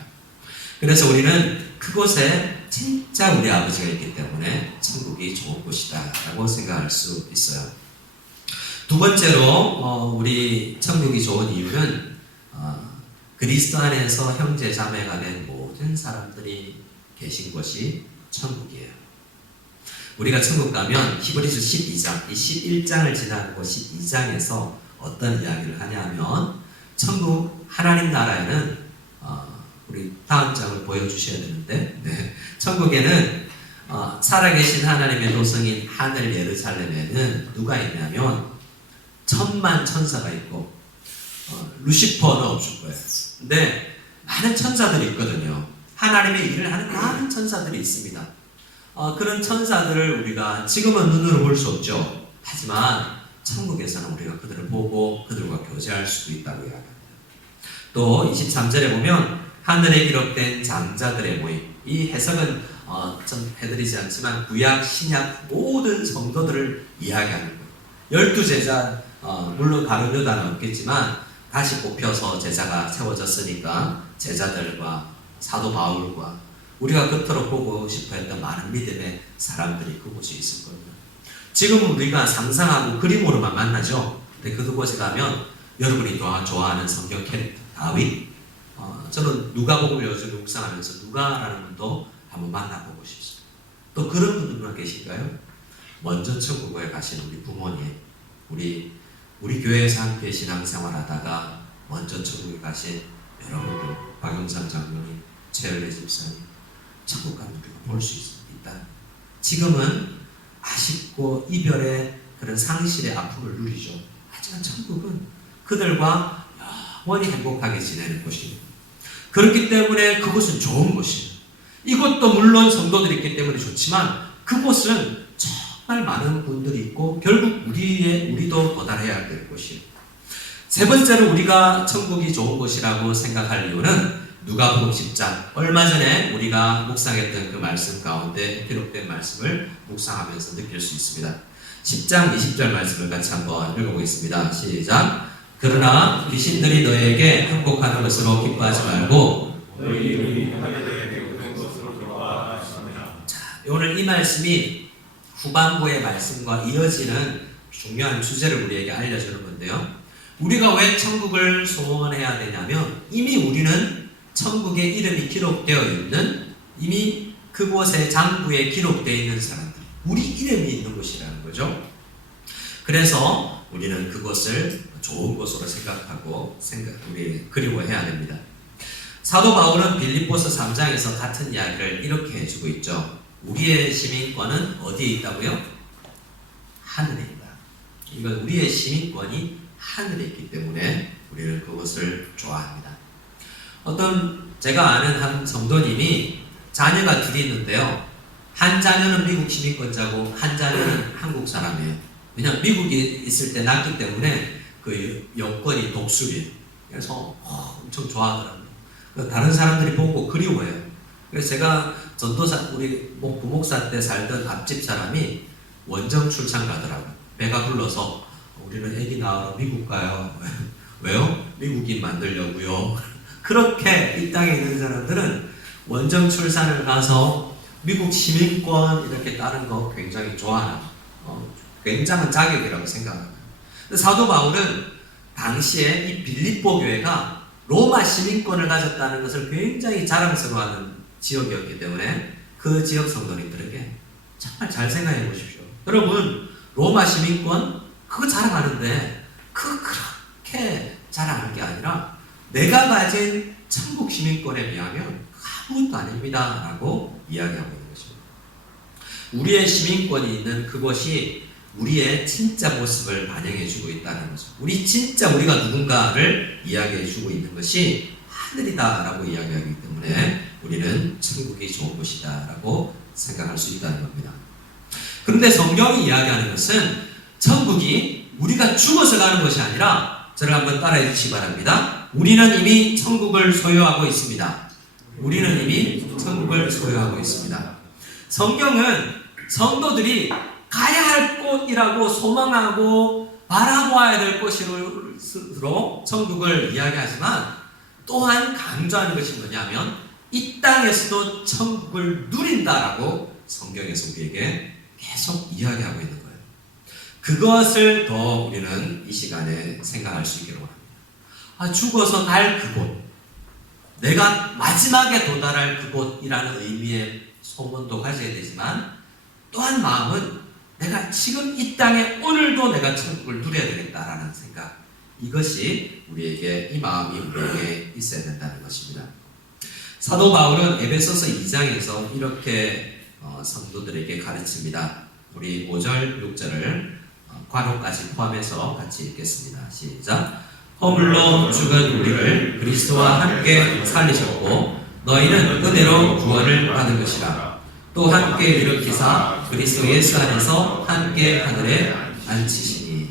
그래서 우리는 그곳에 진짜 우리 아버지가 있기 때문에 천국이 좋은 곳이다 라고 생각할 수 있어요. 두 번째로 우리 천국이 좋은 이유는 그리스도 안에서 형제 자매가 된 모든 사람들이 계신 곳이 천국이에요. 우리가 천국 가면 히브리서 12장, 이 11장을 지나고 12장에서 어떤 이야기를 하냐면 천국 하나님 나라에는 우리 다음 장을 보여주셔야 되는데 천국에는 살아계신 하나님의 도성인 하늘 예루살렘에는 누가 있냐면 천만 천사가 있고 루시퍼는 없을 거예요. 근데 많은 천사들이 있거든요. 하나님의 일을 하는 많은 천사들이 있습니다. 그런 천사들을 우리가 지금은 눈으로 볼 수 없죠. 하지만 천국에서는 우리가 그들을 보고 그들과 교제할 수도 있다고 이야기합니다. 또 23절에 보면 하늘에 기록된 장자들의 모임. 이 해석은 좀 해드리지 않지만 구약, 신약 모든 성도들을 이야기하는 거예요. 12제자, 물론 다른 여단은 없겠지만 다시 뽑혀서 제자가 세워졌으니까 제자들과 사도 바울과 우리가 그토록 보고 싶어 했던 많은 믿음의 사람들이 그곳에 있을 겁니다. 지금은 우리가 상상하고 그림으로만 만나죠. 근데 그곳에 가면 여러분이 좋아하는 성경 캐릭터 다윗, 저는 누가복음을 요즘 묵상하면서 누가라는 분도 한번 만나보고 싶습니다. 또 그런 분들만 계실까요? 먼저 천국에 가신 우리 부모님, 우리 교회에서 함께 신앙생활하다가 먼저 천국에 가신 여러분들, 박용삼 장로님, 최열래 집사님, 천국 가면 우리가 볼 수 있다. 지금은 아쉽고 이별의 그런 상실의 아픔을 누리죠. 하지만 천국은 그들과 영원히 행복하게 지내는 곳입니다. 그렇기 때문에 그곳은 좋은 곳입니다. 이곳도 물론 성도들이 있기 때문에 좋지만 그곳은 정말 많은 분들이 있고 결국 우리도 도달해야 될 곳이에요. 세 번째로 우리가 천국이 좋은 곳이라고 생각할 이유는 누가복음 10장, 얼마 전에 우리가 묵상했던 그 말씀 가운데 기록된 말씀을 묵상하면서 느낄 수 있습니다. 10장 20절 말씀을 같이 한번 읽어보겠습니다. 시작. 그러나 귀신들이 너에게 항복하는 것으로 기뻐하지 말고 자, 오늘 이 말씀이 후반부의 말씀과 이어지는 중요한 주제를 우리에게 알려주는 건데요. 우리가 왜 천국을 소원해야 되냐면 이미 우리는 천국에 이름이 기록되어 있는 이미 그곳의 장부에 기록되어 있는 사람들, 우리 이름이 있는 곳이라는 거죠. 그래서 우리는 그것을 좋은 곳으로 생각하고 우리 그리워해야 됩니다. 사도 바울은 빌립보서 3장에서 같은 이야기를 이렇게 해주고 있죠. 우리의 시민권은 어디에 있다고요? 하늘에 있다. 이건 우리의 시민권이 하늘에 있기 때문에 우리는 그것을 좋아합니다. 제가 아는 한 성도님이 자녀가 둘이 있는데요. 한 자녀는 미국 시민권자고 한 자녀는 한국 사람이에요. 왜냐하면 미국에 있을 때 낳기 때문에 그 여권이 독수리예요. 그래서 엄청 좋아하더라고요. 다른 사람들이 보고 그리워해요. 그래서 제가 전도사, 우리 부목사 때 살던 앞집 사람이 원정 출장 가더라고요. 배가 불러서 우리는 애기 낳으러 미국 가요. 왜요? 미국인 만들려고요. 그렇게 이 땅에 있는 사람들은 원정 출산을 가서 미국 시민권 이렇게 따는 거 굉장히 좋아하는 굉장한 자격이라고 생각합니다. 사도 바울은 당시에 이 빌립보 교회가 로마 시민권을 가졌다는 것을 굉장히 자랑스러워하는 지역이었기 때문에 그 지역 성도님들에게 정말 잘 생각해 보십시오. 여러분, 로마 시민권 그거 자랑하는데 그렇게 자랑할 게 아니라 내가 가진 천국 시민권에 비하면 아무것도 아닙니다 라고 이야기하고 있는 것입니다. 우리의 시민권이 있는 그것이 우리의 진짜 모습을 반영해주고 있다는 거죠. 우리가 누군가를 이야기해주고 있는 것이 하늘이다라고 이야기하기 때문에 우리는 천국이 좋은 곳이다라고 생각할 수 있다는 겁니다. 그런데 성경이 이야기하는 것은 천국이 우리가 죽어서 가는 것이 아니라, 저를 한번 따라해 주시기 바랍니다. 우리는 이미 천국을 소유하고 있습니다. 우리는 이미 천국을 소유하고 있습니다. 성경은 성도들이 가야 할 곳이라고 소망하고 바라보아야 될 곳으로 천국을 이야기하지만, 또한 강조하는 것이 뭐냐면 이 땅에서도 천국을 누린다라고 성경에서 우리에게 계속 이야기하고 있는 거예요. 그것을 더 우리는 이 시간에 생각할 수 있기로 합니다. 죽어서 갈 그곳, 내가 마지막에 도달할 그곳이라는 의미의 소문도 가져야 되지만, 또한 마음은 내가 지금 이 땅에 오늘도 내가 천국을 누려야 되겠다라는 생각, 이것이 우리에게, 이 마음이 우리에게 있어야 된다는 것입니다. 사도 바울은 에베소서 2장에서 이렇게 성도들에게 가르칩니다. 우리 5절, 6절을 괄호까지 포함해서 같이 읽겠습니다. 시작. 허물로 죽은 우리를 그리스도와 함께 살리셨고 너희는 은혜로 구원을 받은 것이라. 또 함께 일으키사 그리스도 예수 안에서 함께 하늘에 앉히시니.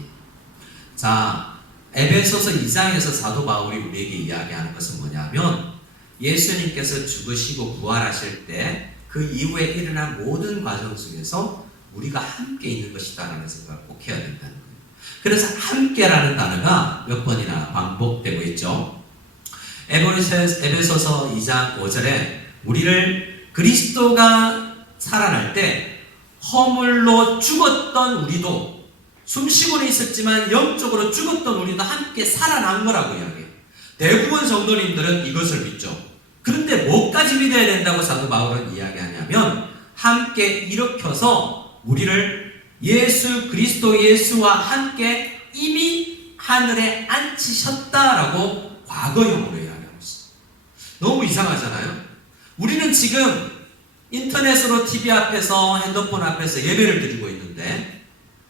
자, 에베소서 2장에서 사도 바울이 우리에게 이야기하는 것은 뭐냐면, 예수님께서 죽으시고 부활하실 때 그 이후에 일어난 모든 과정 속에서 우리가 함께 있는 것이다라는 생각을 꼭 해야 된다는 거예요. 그래서 함께라는 단어가 몇 번이나 반복되고 있죠. 에베소서 2장 5절에 우리를 그리스도가 살아날 때 허물로 죽었던 우리도, 숨쉬고는 있었지만 영적으로 죽었던 우리도 함께 살아난 거라고 이야기해요. 대부분 성도님들은 이것을 믿죠. 그런데 뭐까지 믿어야 된다고 사도 바울은 이야기하냐면, 함께 일으켜서 우리를 그리스도 예수와 함께 이미 하늘에 앉히셨다라고 과거형으로 이야기하고 있어요. 너무 이상하잖아요. 우리는 지금 인터넷으로 TV 앞에서, 핸드폰 앞에서 예배를 드리고 있는데,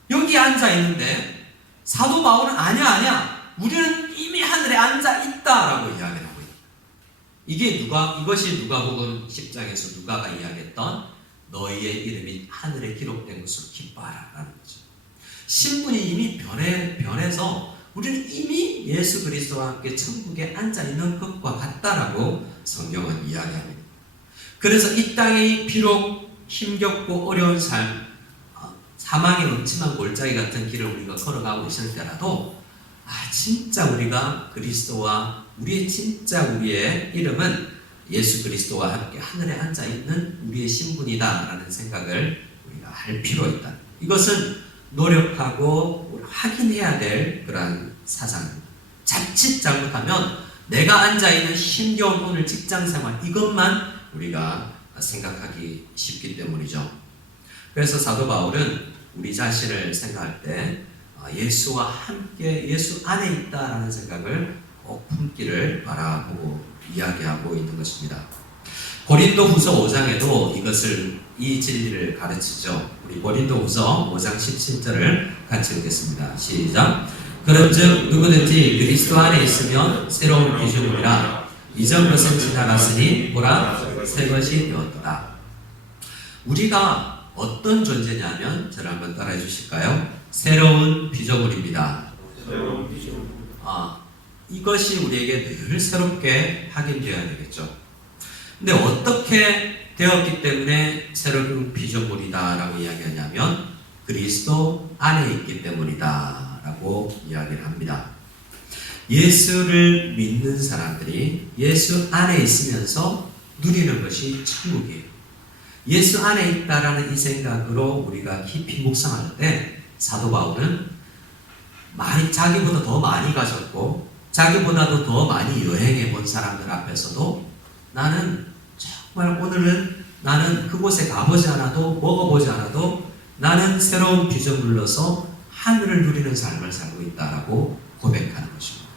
여기 앉아 있는데 사도 바울은 아니야 우리는 이미 하늘에 앉아 있다라고 이야기를 하고 있다. 이것이 누가복음 10장에서 누가가 이야기했던 너희의 이름이 하늘에 기록된 것을 기뻐하라 라는 거죠. 신분이 이미 변해서 우리는 이미 예수 그리스도와 함께 천국에 앉아 있는 것과 같다라고 성경은 이야기합니다. 그래서 이 땅이 비록 힘겹고 어려운 삶, 사망의 음침한 골짜기 같은 길을 우리가 걸어가고 있을 때라도, 진짜 우리가 그리스도와 우리의 이름은 예수 그리스도와 함께 하늘에 앉아 있는 우리의 신분이다라는 생각을 우리가 할 필요가 있다. 이것은 노력하고 확인해야 될 그런 사상입니다. 자칫 잘못하면 내가 앉아 있는 힘겨운 오늘 직장 생활, 이것만 우리가 생각하기 쉽기 때문이죠. 그래서 사도 바울은 우리 자신을 생각할 때 예수와 함께 예수 안에 있다라는 생각을 꼭 품기를 바라보고 이야기하고 있는 것입니다. 고린도후서 5장에도 이 진리를 가르치죠. 우리 고린도후서 5장 17절을 같이 읽겠습니다. 시작. 그런즉 누구든지 그리스도 안에 있으면 새로운 피조물이라. 이전 것은 지나갔으니 보라 새 것이 되었더라. 우리가 어떤 존재냐면, 저를 한번 따라해 주실까요? 새로운 피조물입니다. 이것이 우리에게 늘 새롭게 확인되어야 되겠죠. 근데 어떻게 되었기 때문에 새로운 피조물이다 라고 이야기하냐면, 그리스도 안에 있기 때문이다 라고 이야기를 합니다. 예수를 믿는 사람들이 예수 안에 있으면서 누리는 것이 천국이에요. 예수 안에 있다라는 이 생각으로 우리가 깊이 묵상할 때 사도 바울은 자기보다 더 많이 가졌고 자기보다도 더 많이 여행해 본 사람들 앞에서도 나는 정말 오늘은 나는 그곳에 가보지 않아도 먹어보지 않아도 나는 새로운 비전 눌러서 하늘을 누리는 삶을 살고 있다라고 고백하는 것입니다.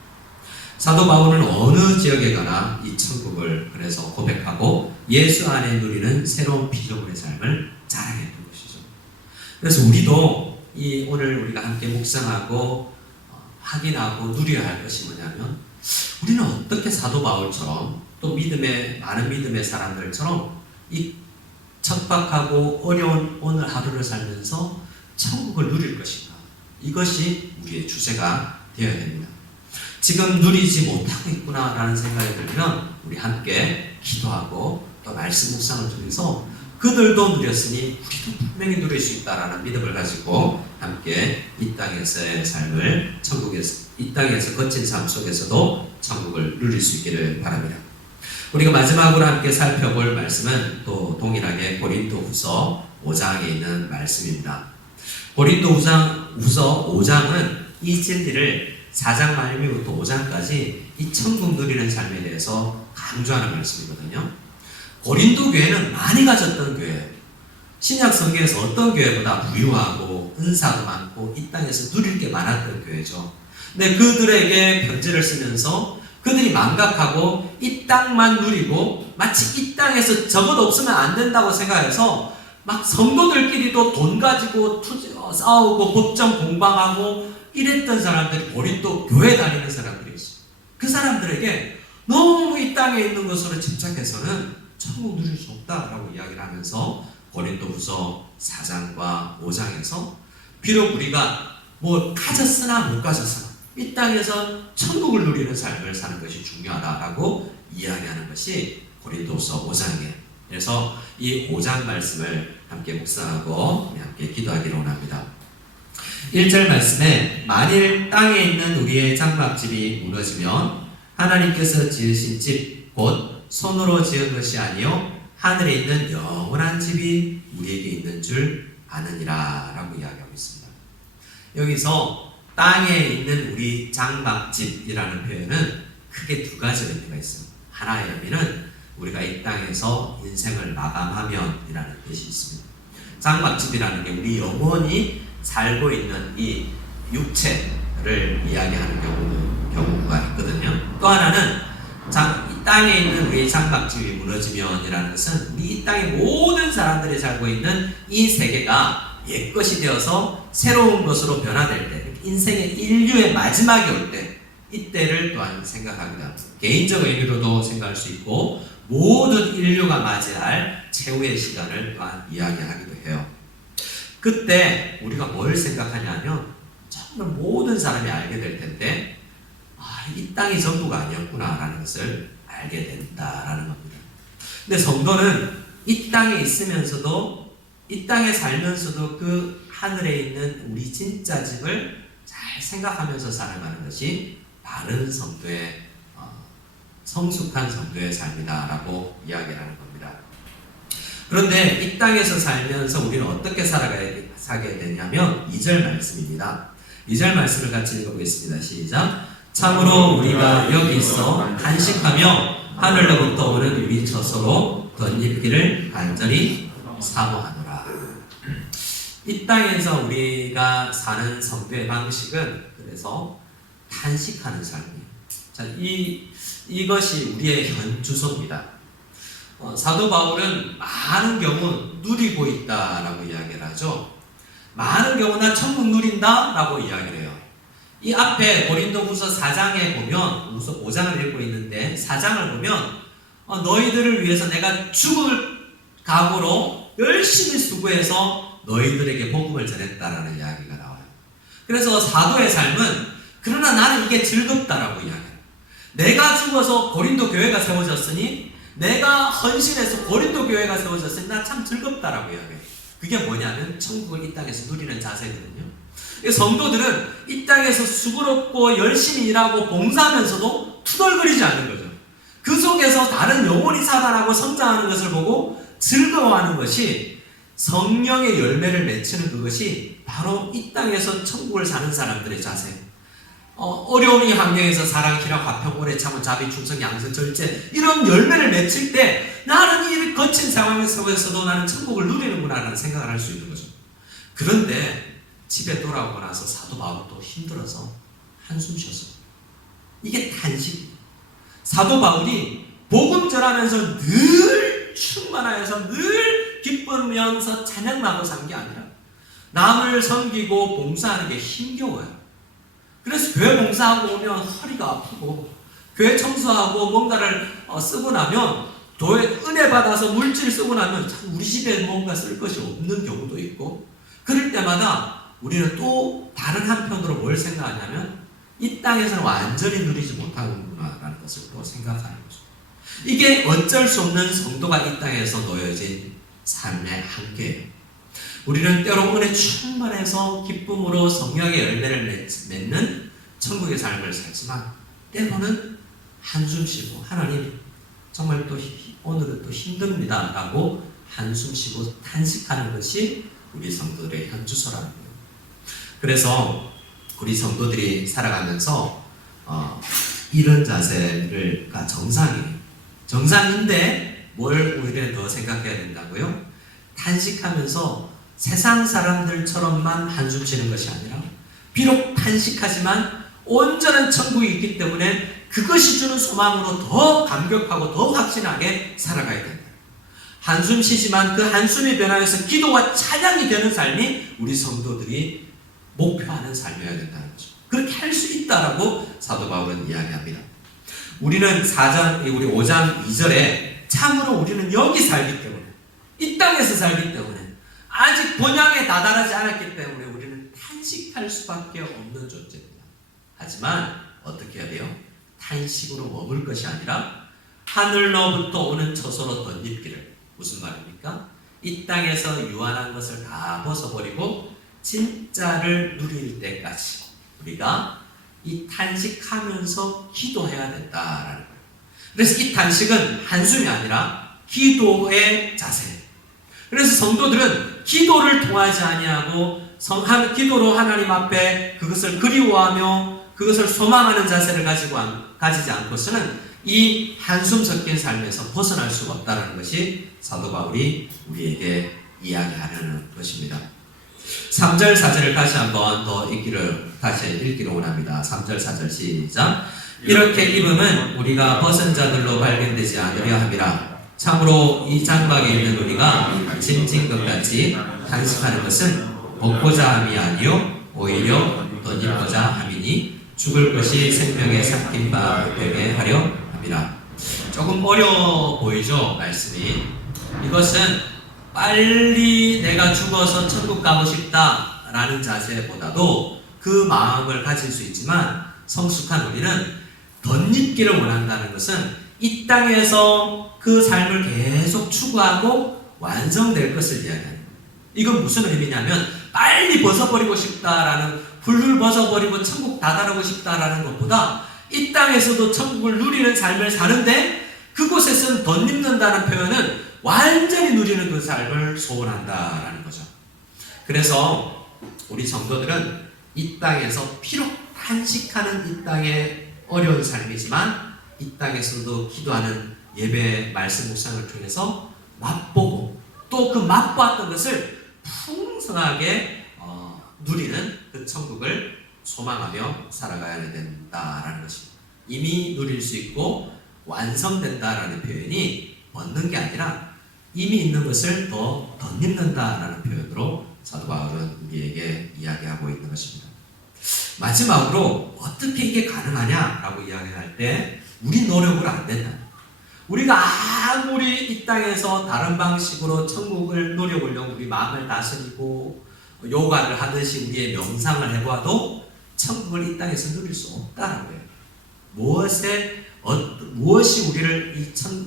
사도 바울은 어느 지역에 가나 이 천국을 그래서 고백하고 예수 안에 누리는 새로운 피조물의 삶을 자랑했던 것이죠. 그래서 우리도 오늘 우리가 함께 묵상하고 확인하고 누려야 할 것이 뭐냐면 우리는 어떻게 사도 바울처럼 또 많은 믿음의 사람들처럼 이 척박하고 어려운 오늘 하루를 살면서 천국을 누릴 것인가? 이것이 우리의 주제가 되어야 됩니다. 지금 누리지 못하고 있구나라는 생각이 들면 우리 함께 기도하고 또 말씀 묵상을 통해서 그들도 누렸으니 우리도 분명히 누릴 수 있다라는 믿음을 가지고 함께 이 땅에서의 삶을 이 땅에서 거친 삶 속에서도 천국을 누릴 수 있기를 바랍니다. 우리가 마지막으로 함께 살펴볼 말씀은 또 동일하게 고린도후서 5장에 있는 말씀입니다. 고린도후서 5장은 이 진리를 4장 말미부터 5장까지 이 천국 누리는 삶에 대해서 강조하는 말씀이거든요. 고린도 교회는 많이 가졌던 교회예요. 신약 성경에서 어떤 교회보다 부유하고 은사가 많고 이 땅에서 누릴 게 많았던 교회죠. 근데 그들에게 편지를 쓰면서 그들이 망각하고 이 땅만 누리고 마치 이 땅에서 저것 없으면 안 된다고 생각해서 막 성도들끼리도 돈 가지고 싸우고 법정 공방하고 이랬던 사람들이 고린도 교회 다니는 사람들이었어요. 그 사람들에게 너무 이 땅에 있는 것으로 집착해서는 천국 누릴 수 없다라고 이야기를 하면서 고린도후서 4장과 5장에서 비록 우리가 뭐 가졌으나 못 가졌으나 이 땅에서 천국을 누리는 삶을 사는 것이 중요하다라고 이야기하는 것이 고린도후서 5장이에요. 그래서 이 5장 말씀을 함께 묵상하고 함께 기도하기를 원합니다. 1절 말씀에 만일 땅에 있는 우리의 장막집이 무너지면 하나님께서 지으신 집 곧 손으로 지은 것이 아니요 하늘에 있는 영원한 집이 우리에게 있는 줄 아느니라 라고 이야기하고 있습니다. 여기서 땅에 있는 우리 장막집이라는 표현은 크게 두 가지 의미가 있어요. 하나의 의미는 우리가 이 땅에서 인생을 마감하면 이라는 뜻이 있습니다. 장막집이라는 게 우리 영원히 살고 있는 이 육체를 이야기하는 경우가 있거든요. 또 하나는 이 땅에 있는 우리의 장막집이 무너지면이라는 것은 우리 이 땅의 모든 사람들이 살고 있는 이 세계가 옛것이 되어서 새로운 것으로 변화될 때, 인생의 인류의 마지막이 올 때, 이때를 또한 생각합니다. 개인적 의미로도 생각할 수 있고 모든 인류가 맞이할 최후의 시간을 또한 이야기하기도 해요. 그때 우리가 뭘 생각하냐면 정말 모든 사람이 알게 될 텐데 이 땅이 전부가 아니었구나라는 것을 알게 된다라는 겁니다. 근데 성도는 이 땅에 있으면서도 이 땅에 살면서도 그 하늘에 있는 우리 진짜 집을 잘 생각하면서 살아가는 것이 바른 성도의 성숙한 성도의 삶이다라고 이야기하는 겁니다. 그런데 이 땅에서 살면서 우리는 어떻게 살게 되냐면 2절 말씀입니다. 2절 말씀을 같이 읽어보겠습니다. 시작. 참으로 우리가 여기서 간식하며 하늘로부터 오는 유리처소로 덧입기를 간절히 사모하노라. 이 땅에서 우리가 사는 성도의 방식은 그래서 탄식하는 삶이에요. 자, 이것이 우리의 현 주소입니다. 사도 바울은 많은 경우 누리고 있다라고 이야기를 하죠. 많은 경우 나 천국 누린다라고 이야기를 해요. 이 앞에 고린도후서 4장에 보면 5장을 읽고 있는데 4장을 보면 너희들을 위해서 내가 죽을 각오로 열심히 수고해서 너희들에게 복음을 전했다라는 이야기가 나와요. 그래서 사도의 삶은 그러나 나는 이게 즐겁다라고 이야기해요. 내가 죽어서 고린도 교회가 세워졌으니 내가 헌신해서 고린도 교회가 세워졌으니 나 참 즐겁다라고 이야기해요. 그게 뭐냐면 천국을 이 땅에서 누리는 자세거든요. 성도들은 이 땅에서 수고롭고 열심히 일하고 봉사하면서도 투덜거리지 않는 거죠. 그 속에서 다른 영혼이 살아나고 성장하는 것을 보고 즐거워하는 것이 성령의 열매를 맺히는 그것이 바로 이 땅에서 천국을 사는 사람들의 자세. 어려운 이 환경에서 사랑, 희락, 화평, 오래 참음, 자비, 충성, 양선, 절제 이런 열매를 맺힐 때 나는 이 거친 상황 속에서도 나는 천국을 누리는구나 라는 생각을 할 수 있는 거죠. 그런데 집에 돌아오고 나서 사도 바울은 또 힘들어서 한숨 쉬었어요. 이게 탄식. 사도 바울이 복음 전하면서 늘 충만하여서 늘 기쁘면서 찬양하고 산 게 아니라 남을 섬기고 봉사하는 게 힘겨워요. 그래서 교회 봉사하고 오면 허리가 아프고 교회 청소하고 뭔가를 쓰고 나면 교회 은혜 받아서 물질 쓰고 나면 참 우리 집에 뭔가 쓸 것이 없는 경우도 있고 그럴 때마다 우리는 또 다른 한편으로 뭘 생각하냐면 이 땅에서는 완전히 누리지 못하는구나라는 것을 또 생각하는 거죠. 이게 어쩔 수 없는 성도가 이 땅에서 놓여진 삶의 한계예요. 우리는 때로 은혜 충만해서 기쁨으로 성령의 열매를 맺는 천국의 삶을 살지만 때로는 한숨 쉬고 하나님 정말 또 오늘은 또 힘듭니다 라고 한숨 쉬고 탄식하는 것이 우리 성도들의 현주소라는 거예요. 그래서 우리 성도들이 살아가면서 이런 자세가 정상이에요. 정상인데 뭘 오히려 더 생각해야 된다고요? 탄식하면서 세상 사람들처럼만 한숨 쉬는 것이 아니라 비록 탄식하지만 온전한 천국이 있기 때문에 그것이 주는 소망으로 더 감격하고 더 확신하게 살아가야 된다. 한숨 쉬지만 그 한숨이 변화해서 기도와 찬양이 되는 삶이 우리 성도들이 목표하는 삶이어야 된다는 거죠. 그렇게 할 수 있다라고 사도 바울은 이야기합니다. 우리는 우리 5장 2절에 참으로 우리는 여기 살기 때문에 이 땅에서 살기 때문에 아직 본향에 다다르지 않았기 때문에 우리는 탄식할 수밖에 없는 존재입니다. 하지만 어떻게 해야 돼요? 탄식으로 머물 것이 아니라 하늘로부터 오는 처소로 덧입기를. 무슨 말입니까? 이 땅에서 유한한 것을 다 벗어버리고 진짜를 누릴 때까지 우리가 이 탄식하면서 기도해야 된다라는 거예요. 그래서 이 탄식은 한숨이 아니라 기도의 자세. 그래서 성도들은 기도를 통하지 아니하고 기도로 하나님 앞에 그것을 그리워하며 그것을 소망하는 자세를 가지지 않고서는 이 한숨 섞인 삶에서 벗어날 수가 없다는 것이 사도 바울이 우리에게 이야기하는 것입니다. 3절 4절을 다시 한번 더 읽기를 원합니다. 3절 4절 시작. 이렇게 입음은 우리가 벗은 자들로 발견되지 않으려 함이라. 참으로 이 장막에 있는 우리가 짐진 것 같이 탄식하는 것은 먹고자 함이 아니요 오히려 덧입고자 함이니 죽을 것이 생명의 삭힌 바 되게 하려 함이라. 조금 어려워 보이죠? 말씀이. 이것은 빨리 내가 죽어서 천국 가고 싶다라는 자세보다도 그 마음을 가질 수 있지만 성숙한 우리는 덧입기를 원한다는 것은 이 땅에서 그 삶을 계속 추구하고 완성될 것을 이야기합니다. 이건 무슨 의미냐면 빨리 벗어버리고 싶다라는 훌훌 벗어버리고 천국 다다르고 싶다라는 것보다 이 땅에서도 천국을 누리는 삶을 사는데 그곳에서는 덧입는다는 표현은 완전히 누리는 그 삶을 소원한다라는 거죠. 그래서 우리 성도들은 이 땅에서 비록 탄식하는 이 땅의 어려운 삶이지만 이 땅에서도 기도하는 예배 말씀 묵상을 통해서 맛보고 또 그 맛보았던 것을 풍성하게 누리는 그 천국을 소망하며 살아가야 된다라는 것입니다. 이미 누릴 수 있고 완성된다라는 표현이 얻는 게 아니라 이미 있는 것을 더 덧입는다라는 표현으로 사도 바울은 우리에게 이야기하고 있는 것입니다. 마지막으로 어떻게 이게 가능하냐라고 이야기할 때 우리 노력으로 안 된다. 우리가 아무리 이 땅에서 다른 방식으로 천국을 누려보려고 우리 마음을 다스리고 요가를 하듯이 우리의 명상을 해봐도 천국을 이 땅에서 누릴 수 없다는 거예요. 무엇이 우리를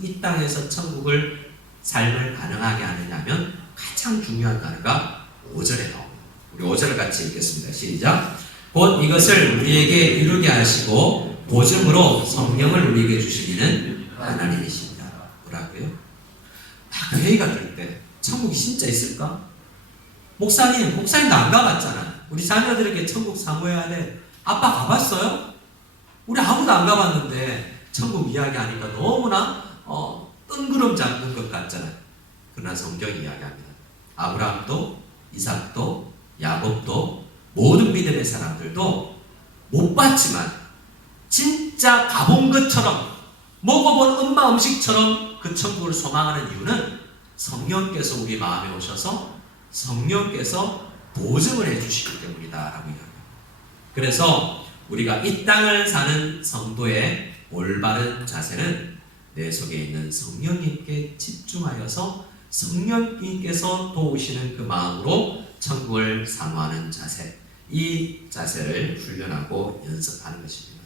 이 땅에서 천국을 삶을 가능하게 하느냐면 가장 중요한 단어가 5절에 나옵니다. 우리 5절을 같이 읽겠습니다. 시작. 곧 이것을 우리에게 이루게 하시고 보증으로 성령을 우리에게 주시기는 하나님이십니다. 뭐라고요? 회의가 될 때 천국이 진짜 있을까? 목사님도 안 가봤잖아. 우리 자녀들에게 천국 사모해야 돼. 아빠 가봤어요? 우리 아무도 안 가봤는데 천국 이야기하니까 너무나 뜬구름 잡는 것 같잖아요. 그러나 성경이 이야기합니다. 아브라함도 이삭도 야곱도 모든 믿음의 사람들도 못 봤지만 진짜 가본 것처럼 먹어본 엄마 음식처럼 그 천국을 소망하는 이유는 성령께서 우리 마음에 오셔서 성령께서 보증을 해주시기 때문이다라고 이야기합니다. 그래서 우리가 이 땅을 사는 성도의 올바른 자세는 내 속에 있는 성령님께 집중하여서 성령님께서 도우시는 그 마음으로 천국을 사모하는 자세, 이 자세를 훈련하고 연습하는 것입니다.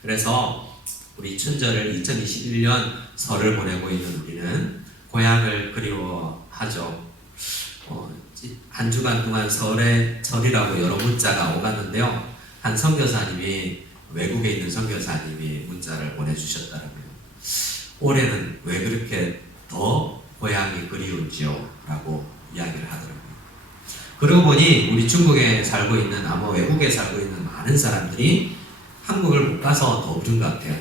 그래서 우리 춘절을 2021년 설을 보내고 있는 우리는 고향을 그리워하죠. 한 주간 동안 설의 절이라고 여러 문자가 오갔는데요. 한 선교사님이, 외국에 있는 선교사님이 문자를 보내주셨더라고요. 올해는 왜 그렇게 더 고향이 그리운지요? 라고 이야기를 하더라고요. 그러고 보니 우리 중국에 살고 있는, 아마 외국에 살고 있는 많은 사람들이 한국을 못 가서 더 그런 것 같아요.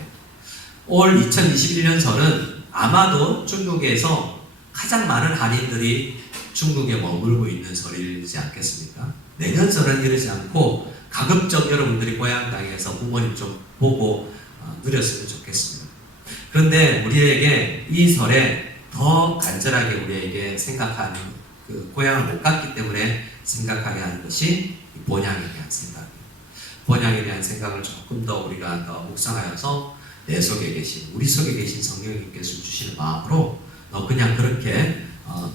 올 2021년 설은 아마도 중국에서 가장 많은 한인들이 중국에 머물고 있는 설이지 않겠습니까? 내년 설은 이러지 않고 가급적 여러분들이 고향 땅에서 부모님 좀 보고 누렸으면 좋겠습니다. 그런데 우리에게 이 설에 더 간절하게 우리에게 생각하는, 그 고향을 못 갔기 때문에 생각하게 하는 것이 본향에 대한 생각이에요. 본향에 대한 생각을 조금 더 우리가 더 묵상하여서 내 속에 계신, 우리 속에 계신 성령님께서 주시는 마음으로 너 그냥 그렇게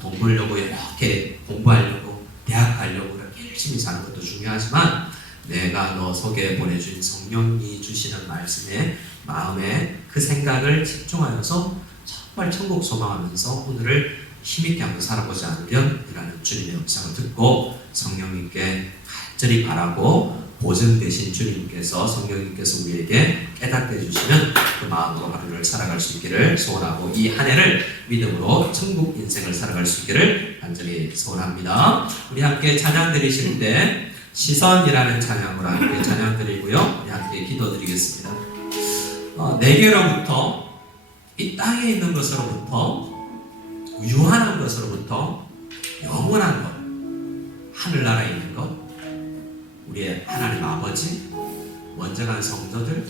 돈 벌려고 이렇게 공부하려고 대학 가려고 그렇게 열심히 사는 것도 중요하지만 내가 너 속에 보내준 성령이 주시는 말씀에 마음에 그 생각을 집중하여서 정말 천국 소망하면서 오늘을 힘있게 한번 살아보지 않으면 이라는 주님의 음성을 듣고 성령님께 간절히 바라고 보증되신 주님께서, 성령님께서 우리에게 깨닫게 해주시면 그 마음으로 하루를 살아갈 수 있기를 소원하고 이 한 해를 믿음으로 천국 인생을 살아갈 수 있기를 간절히 소원합니다. 우리 함께 찬양 드리실 때 시선이라는 찬양으로 함께 찬양 드리고요. 우리 함께 기도 드리겠습니다. 내게로부터, 이 땅에 있는 것으로부터, 유한한 것으로부터 영원한 것, 하늘나라에 있는 것, 우리의 하나님 아버지, 원정한 성도들,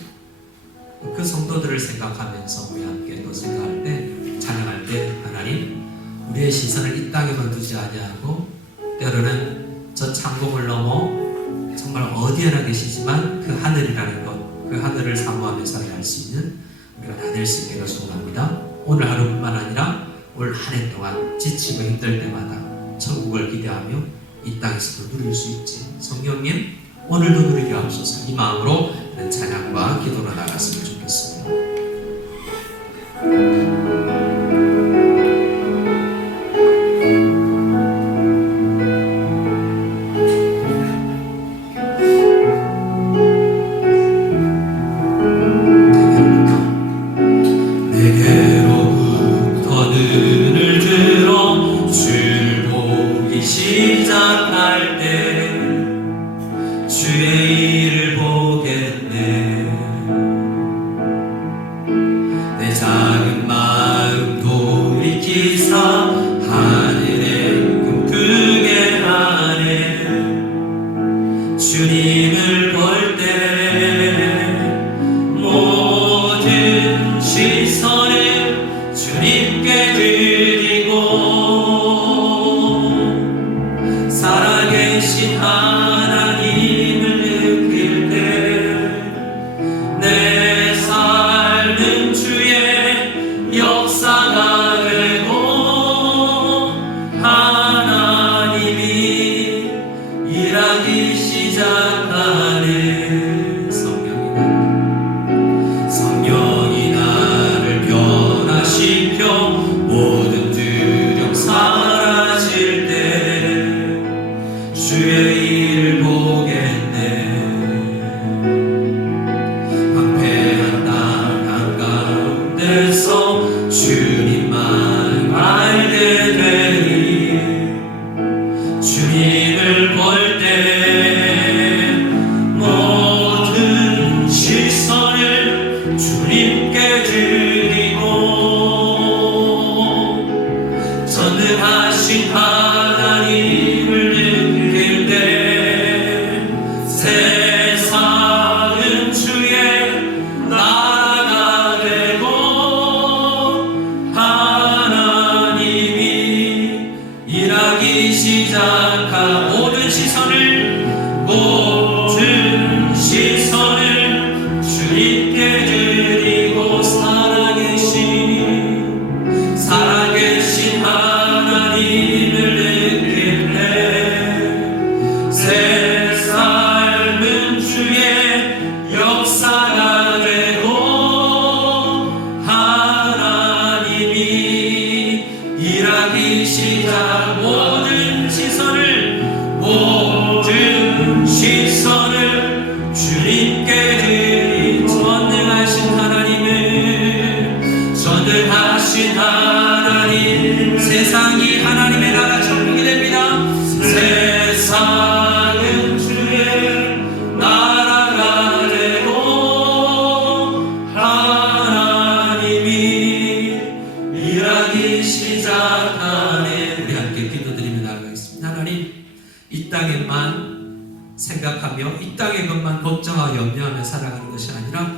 그 성도들을 생각하면서 우리 함께 또 생각할 때, 찬양할 때 하나님, 우리의 시선을 이 땅에만 두지 아니하고 때로는 저 창공을 넘어 정말 어디에나 계시지만 그 하늘이라는 것, 그 하늘을 사모하며 살아갈 수 있는 우리가 다 될 수 있기를 소원합니다. 오늘 하루뿐만 아니라 올 한 해 동안 지치고 힘들 때마다 천국을 기대하며 이 땅에서도 누릴 수 있지. 성령님, 오늘도 누리게 하옵소서. 이 마음으로 찬양과 기도로 나갔으면 좋겠습니다. 내게로부터 눈을 들어 주를 보기 시작할 때 주의 일을 보겠네. 내 작은 마음 돌이키사 하늘에 꿈꾸게 하네. 주님을 볼 때 모든 시선을 주님께 드리고 살아계신 하나님을 느낄 때 내 삶은 주의 역사가 되고 하나님이 일하기 시작하네. 성령이 나를 변화시켜 모든 두려움 사라질 때 주의 일을 보겠네. 황폐한 땅 한가운데서 주님만 알게 되리. 주님을 볼 때 모든 전능하신 하나님을 느낄 때 세상은 주의 나라가 되고 하나님이 일하기 시작한 모든 시선을 주님께 드리고 살아계신 하나님을 느낄 때 새 삶은 주의 역사가 되고 하나님이 일하기 시작 모든 시선을 주님께 드린 전능하신 하나님 세상이 하나님의 나라 천국이 됩니다. 세상은 주의 나라가 되고 하나님이 일하기 시작하네. 우리 함께 기도드리며 나아가겠습니다. 하나님, 이 땅에만 생각하며 이 땅의 것만 걱정하고 염려하며 살아가는 것이 아니라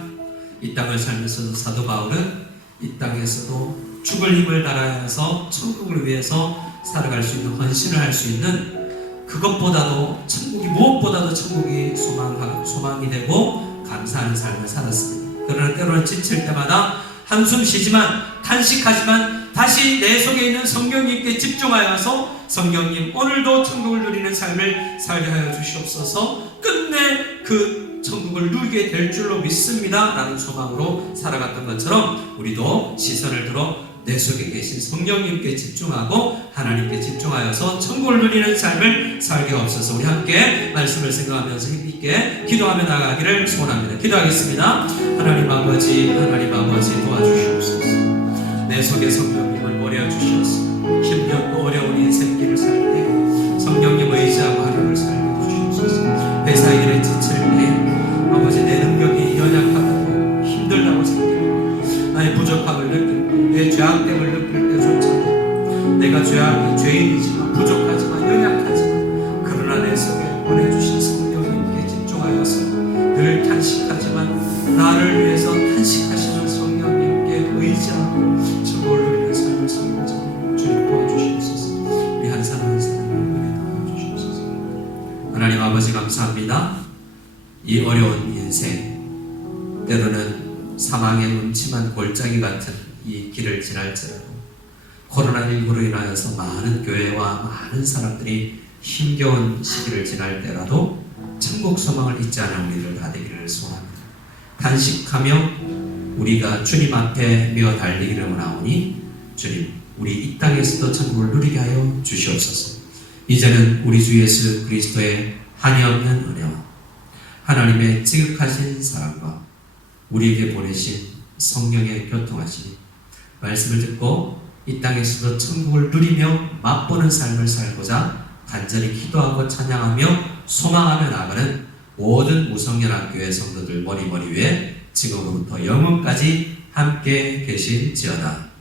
이 땅을 살면서도 사도 바울은 이 땅에서도 죽을 힘을 다하여서 천국을 위해서 살아갈 수 있는 헌신을 할 수 있는 그것보다도 천국이 무엇보다도 천국이 소망이 되고 감사하는 삶을 살았습니다. 그러나 때로는 지칠 때마다 한숨 쉬지만 탄식하지만 다시 내 속에 있는 성령님께 집중하여서 성령님 오늘도 천국을 누리는 삶을 살게 하여 주시옵소서. 끝내 그 천국을 누리게 될 줄로 믿습니다 라는 소망으로 살아갔던 것처럼 우리도 시선을 들어 내 속에 계신 성령님께 집중하고 하나님께 집중하여서 천국을 누리는 삶을 살게 없어서 우리 함께 말씀을 생각하면서 힘있게 기도하며 나가기를 소원합니다. 기도하겠습니다. 하나님 아버지 도와주시옵소서. 내 속에 성령님을 모려주시옵소서. 힘겹고 어려운 인생길을 살 때 성령님 의지하고 하나님을 살게 주시옵소서. 회사 일에 지칠 때 아버지 내 능력이 연약하다고 힘들다고 생각하고 나의 부족함을 느낄 때 내 죄악됨을 느낄 때조차도 내가 죄인이지만 부족하지만 연약하지만 그러나 내 속에 보내주신 성령님께 집중하여서 늘 탄식하지만 나를 위해서 탄식하시는 성령님께 의지하고 천국을 누리는 삶을 살고자 주님 도와주시옵소서. 우리 한 사람 한 사람을 은혜 도와주시옵소서. 하나님 아버지 감사합니다. 이 어려운 인생 때로는 사망의 음침한 골짜기 같은 이 길을 지날지라도 코로나19로 인하여서 많은 교회와 많은 사람들이 힘겨운 시기를 지날 때라도 천국 소망을 잊지 않은 우리들 다 되기를 소원합니다. 단식하며 우리가 주님 앞에 메어 달리기를 원하오니 주님 우리 이 땅에서도 천국을 누리게 하여 주시옵소서. 이제는 우리 주 예수 그리스도의 한이없는 은혜와 하나님의 지극하신 사랑과 우리에게 보내신 성령의 교통하심이 말씀을 듣고 이 땅에서도 천국을 누리며 맛보는 삶을 살고자 간절히 기도하고 찬양하며 소망하며 나가는 모든 우성연합교회 성도들 머리 위에 지금부터 영원까지 함께 계실지어다.